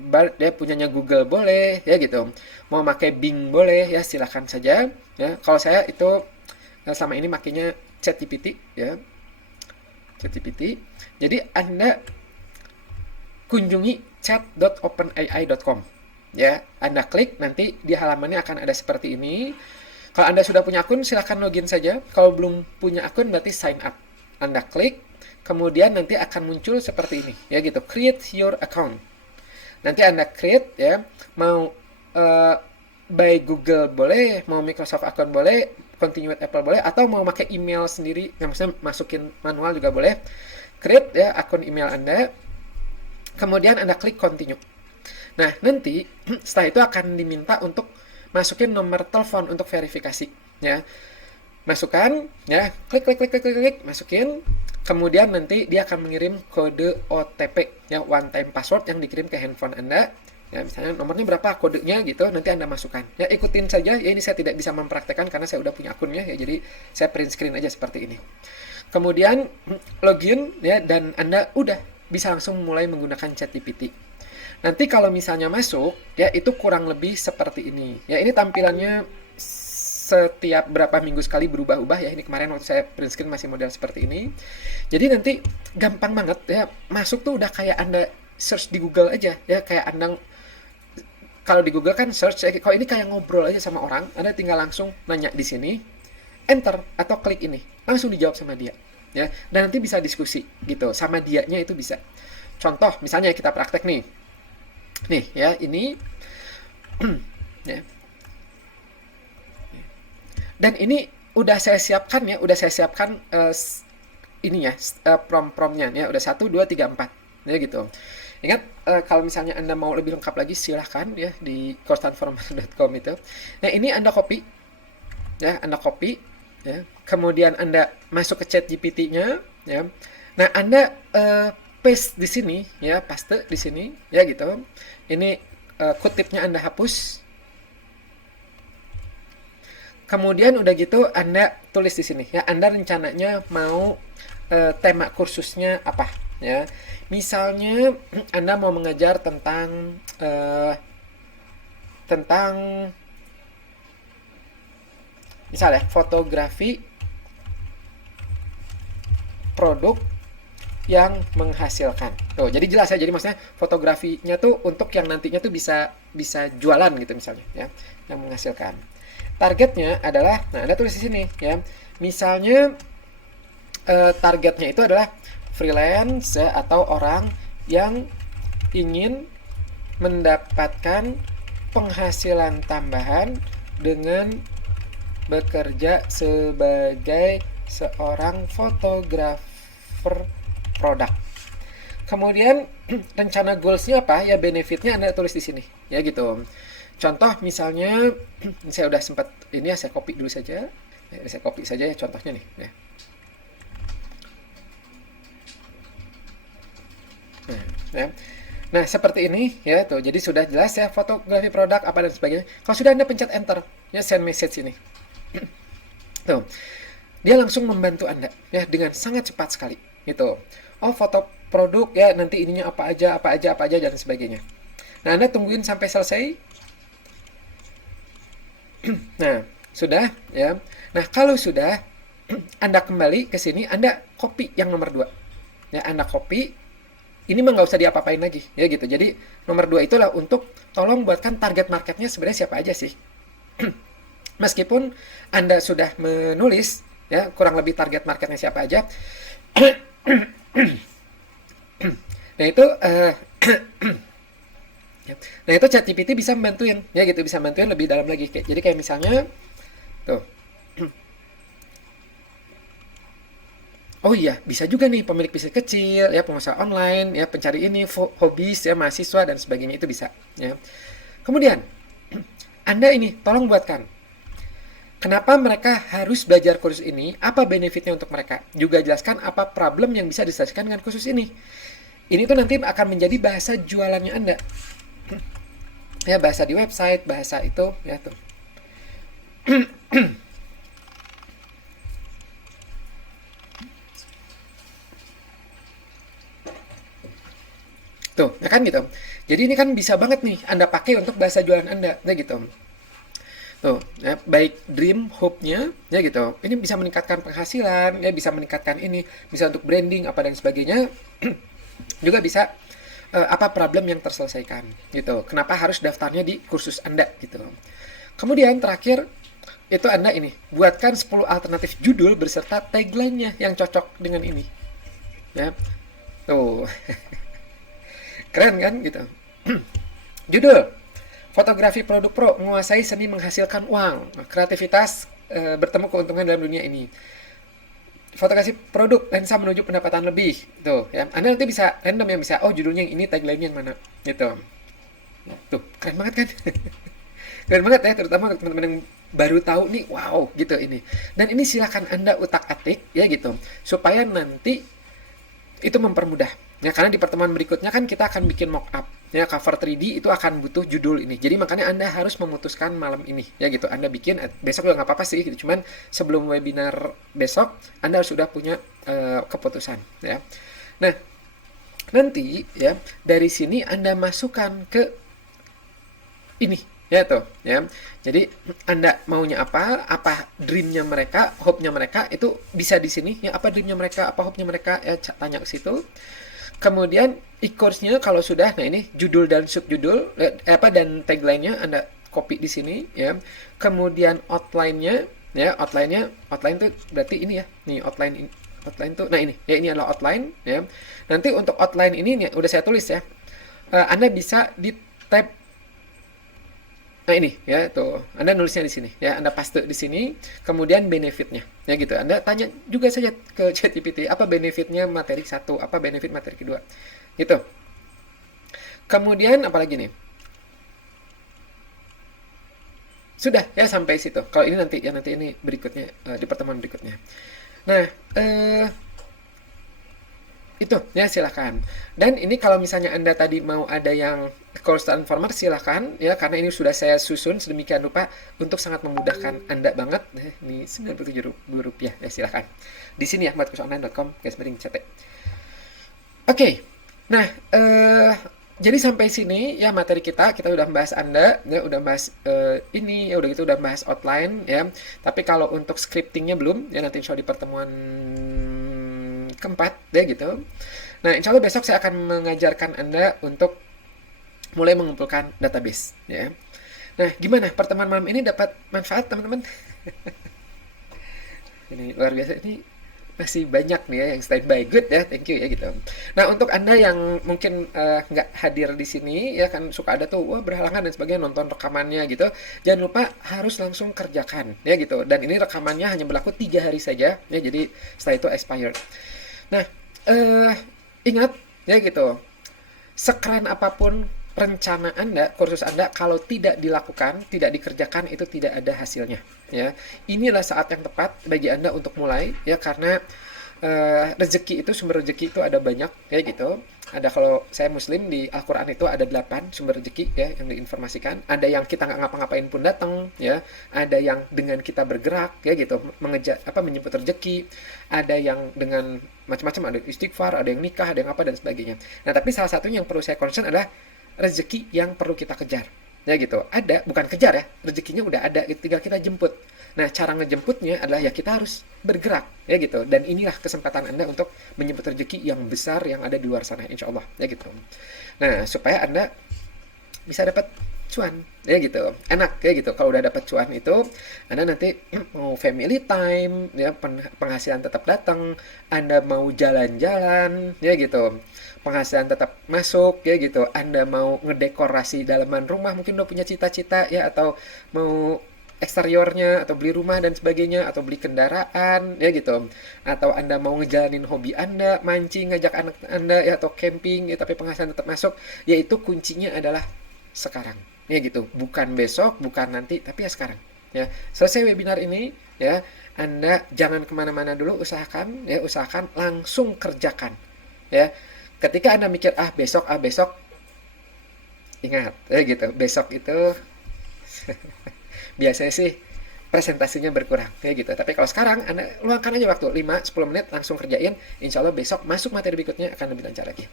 Bard ya punyanya Google boleh ya gitu, mau pakai Bing boleh ya, silahkan saja ya. Kalau saya itu selama ini makainya ChatGPT ya, ChatGPT. Jadi Anda kunjungi chat.openai.com ya, Anda klik, nanti di halamannya akan ada seperti ini. Kalau Anda sudah punya akun silahkan login saja, kalau belum punya akun berarti sign up. Anda klik, kemudian nanti akan muncul seperti ini ya gitu, create your account. Nanti Anda create ya, mau by Google boleh, mau Microsoft account boleh, continue with Apple boleh, atau mau pakai email sendiri, yang maksudnya masukin manual juga boleh. Create ya akun email Anda, kemudian Anda klik continue. Nah, nanti setelah itu akan diminta untuk masukin nomor telepon untuk verifikasi ya. Masukkan ya, klik, masukin. Kemudian nanti dia akan mengirim kode OTP ya, one time password yang dikirim ke handphone Anda. Ya, misalnya nomornya berapa, kodenya gitu, nanti Anda masukkan. Ya, ikutin saja. Ya, ini saya tidak bisa mempraktekkan karena saya udah punya akunnya ya. Jadi saya print screen aja seperti ini. Kemudian login ya, dan Anda udah bisa langsung mulai menggunakan ChatGPT. Nanti kalau misalnya masuk ya, itu kurang lebih seperti ini. Ya, ini tampilannya setiap berapa minggu sekali berubah-ubah ya. Ini kemarin waktu saya print screen masih model seperti ini. Jadi nanti gampang banget ya, masuk tuh udah kayak Anda search di Google aja ya, kayak Anda kalau di Google kan search ya, kalau ini kayak ngobrol aja sama orang. Anda tinggal langsung nanya di sini, enter atau klik ini, langsung dijawab sama dia ya. Dan nanti bisa diskusi gitu sama dianya, itu bisa. Contoh misalnya kita praktek nih ya, ini ya. Dan ini udah saya siapkan ya, ini ya, prompt-promptnya ya, udah 1, 2, 3, 4 ya gitu. Ingat, kalau misalnya Anda mau lebih lengkap lagi silahkan ya di coursetransformer.com itu. Nah, ini Anda copy ya, ya. Kemudian Anda masuk ke chat GPT-nya ya. Nah, Anda paste di sini ya, paste di sini ya gitu. Ini kutipnya Anda hapus. Kemudian udah gitu Anda tulis di sini ya, Anda rencananya mau tema kursusnya apa ya. Misalnya Anda mau mengajar tentang misalnya fotografi produk yang menghasilkan. Tuh, jadi jelas ya. Jadi maksudnya fotografinya tuh untuk yang nantinya tuh bisa jualan gitu misalnya ya, yang menghasilkan. Targetnya adalah, nah Anda tulis di sini ya. Misalnya targetnya itu adalah freelance ya, atau orang yang ingin mendapatkan penghasilan tambahan dengan bekerja sebagai seorang fotografer produk. Kemudian rencana goalsnya apa ya, benefitnya Anda tulis di sini ya gitu. Contoh misalnya saya udah sempat ini ya, saya copy dulu saja. Saya copy saja ya contohnya nih ya. Nah, seperti ini ya tuh. Jadi sudah jelas ya fotografi produk apa dan sebagainya. Kalau sudah Anda pencet enter ya, send message ini. Tuh. Dia langsung membantu Anda ya dengan sangat cepat sekali gitu. Oh, foto produk ya, nanti ininya apa aja dan sebagainya. Nah, Anda tungguin sampai selesai. Nah, sudah ya. Nah, kalau sudah Anda kembali ke sini, Anda copy yang nomor 2. Ya, Anda copy. Ini mah nggak usah diapa-apain lagi, ya gitu. Jadi nomor 2 itulah untuk tolong buatkan target marketnya sebenarnya siapa aja sih. Meskipun Anda sudah menulis ya kurang lebih target marketnya siapa aja. Nah itu nah itu ChatGPT bisa membantuin ya gitu, bisa bantuin lebih dalam lagi. Jadi kayak misalnya tuh. Oh iya, bisa juga nih pemilik bisnis kecil, ya pengusaha online, ya pencari ini, hobis, ya mahasiswa dan sebagainya itu bisa. Ya. Kemudian, Anda ini tolong buatkan. Kenapa mereka harus belajar kursus ini? Apa benefitnya untuk mereka? Juga jelaskan apa problem yang bisa diselesaikan dengan kursus ini. Ini tuh nanti akan menjadi bahasa jualannya Anda. Ya, bahasa di website, bahasa itu, ya tuh. Tuh, ya kan gitu. Jadi ini kan bisa banget nih Anda pakai untuk bahasa jualan Anda, ya gitu. Tuh, ya, baik dream, hope-nya, ya gitu. Ini bisa meningkatkan penghasilan, ya bisa meningkatkan ini, bisa untuk branding apa dan sebagainya. Juga bisa apa problem yang terselesaikan, gitu. Kenapa harus daftarnya di kursus Anda, gitu. Kemudian terakhir itu Anda ini buatkan 10 alternatif judul beserta tagline-nya yang cocok dengan ini. Ya. Tuh. Keren kan gitu. Judul Fotografi Produk Pro, menguasai seni menghasilkan uang. Kreativitas bertemu keuntungan dalam dunia ini. Fotografi produk, lensa menuju pendapatan lebih. Tuh, ya. Anda nanti bisa random yang bisa, oh judulnya yang ini, tagline-nya yang mana. Gitu. Tuh, keren banget kan? Keren banget ya, terutama untuk teman-teman yang baru tahu nih, wow, gitu ini. Dan ini silakan Anda utak-atik ya gitu, supaya nanti itu mempermudah. Ya, karena di pertemuan berikutnya kan kita akan bikin mock-up. Ya, cover 3D itu akan butuh judul ini. Jadi makanya Anda harus memutuskan malam ini. Ya gitu, Anda bikin, besok juga nggak apa-apa sih. Gitu. Cuman sebelum webinar besok, Anda sudah punya keputusan. Ya. Nah, nanti ya dari sini Anda masukkan ke ini. Ya tuh, ya. Jadi Anda maunya apa dreamnya mereka, hope-nya mereka itu bisa di sini. Ya, apa dreamnya mereka, apa hope-nya mereka, ya tanya ke situ. Kemudian e-course-nya kalau sudah, nah ini judul dan subjudul dan tagline-nya Anda copy di sini ya. Kemudian outline-nya ya, outline tuh berarti ini ya. Nih outline tuh. Nah ini, ya ini adalah outline ya. Nanti untuk outline ini nih, udah saya tulis ya. Anda bisa di tab. Nah ini ya tuh, Anda nulisnya di sini ya, Anda paste di sini, kemudian benefitnya ya gitu. Anda tanya juga saja ke ChatGPT apa benefitnya materi 1, apa benefit materi kedua, gitu. Kemudian apalagi nih? Sudah ya sampai situ. Kalau ini nanti ini berikutnya di pertemuan berikutnya. Nah, itu ya silahkan. Dan ini kalau misalnya Anda tadi mau ada yang course transformer silahkan ya, karena ini sudah saya susun sedemikian rupa untuk sangat memudahkan Anda banget. Ini Rp97 ya silahkan. Di sini ya ahmadkursonline.com/ct. Oke. Nah, jadi sampai sini ya materi kita udah bahas Anda ya, udah bahas ini ya, udah gitu udah bahas outline ya. Tapi kalau untuk scriptingnya belum ya, nanti insya Allah di pertemuan keempat ya gitu. Nah, insya Allah besok saya akan mengajarkan Anda untuk mulai mengumpulkan database ya. Nah, gimana pertemuan malam ini, dapat manfaat teman-teman? Ini luar biasa, ini masih banyak nih ya yang standby, good ya, thank you ya gitu. Nah, untuk Anda yang mungkin nggak hadir di sini ya kan, suka ada tuh wah berhalangan dan sebagainya, nonton rekamannya gitu, jangan lupa harus langsung kerjakan ya gitu. Dan ini rekamannya hanya berlaku 3 hari saja ya, jadi setelah itu expired. Nah, ingat ya gitu, sekeren apapun rencana Anda, kursus Anda, kalau tidak dilakukan, tidak dikerjakan, itu tidak ada hasilnya ya. Inilah saat yang tepat bagi Anda untuk mulai ya, karena rezeki itu, sumber rezeki itu ada banyak ya gitu. Ada, kalau saya muslim, di Al-Quran itu ada 8 sumber rezeki ya yang diinformasikan. Ada yang kita nggak ngapa-ngapain pun datang ya, ada yang dengan kita bergerak ya gitu, mengejar menjemput rezeki, ada yang dengan macam-macam, ada istighfar, ada yang nikah, ada yang apa dan sebagainya. Nah, tapi salah satunya yang perlu saya concern adalah rezeki yang perlu kita kejar Ya gitu, ada, bukan kejar ya, rezekinya udah ada, gitu, tinggal kita jemput. Nah, cara ngejemputnya adalah ya kita harus bergerak, ya gitu. Dan inilah kesempatan Anda untuk menjemput rezeki yang besar yang ada di luar sana, insya Allah, ya gitu. Nah, supaya Anda bisa dapat cuan, ya gitu, enak ya gitu. Kalau udah dapat cuan itu, Anda nanti mau family time, ya penghasilan tetap datang, Anda mau jalan-jalan, ya gitu, penghasilan tetap masuk, ya gitu. Anda mau ngedekorasi dalaman rumah, mungkin udah punya cita-cita ya, atau mau eksteriornya, atau beli rumah dan sebagainya, atau beli kendaraan, ya gitu. Atau Anda mau ngejalanin hobi Anda, mancing, ngajak anak Anda, ya, atau camping, ya, tapi penghasilan tetap masuk, yaitu kuncinya adalah sekarang, ya gitu, bukan besok, bukan nanti, tapi ya sekarang. Ya, selesai webinar ini, ya, Anda jangan kemana-mana dulu, usahakan langsung kerjakan. Ya, ketika Anda mikir ah besok, ingat, ya gitu, besok itu biasanya sih presentasinya berkurang, kayak gitu. Tapi kalau sekarang Anda luangkan aja waktu 5-10 menit, langsung kerjain, insya Allah besok masuk materi berikutnya akan lebih lancar lagi.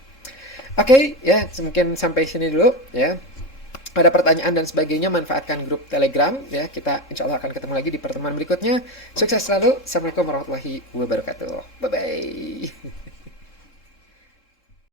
Oke, ya mungkin sampai sini dulu ya. Ada pertanyaan dan sebagainya, manfaatkan grup Telegram ya. Kita insya Allah akan ketemu lagi di pertemuan berikutnya. Sukses selalu. Assalamualaikum warahmatullahi wabarakatuh. Bye bye.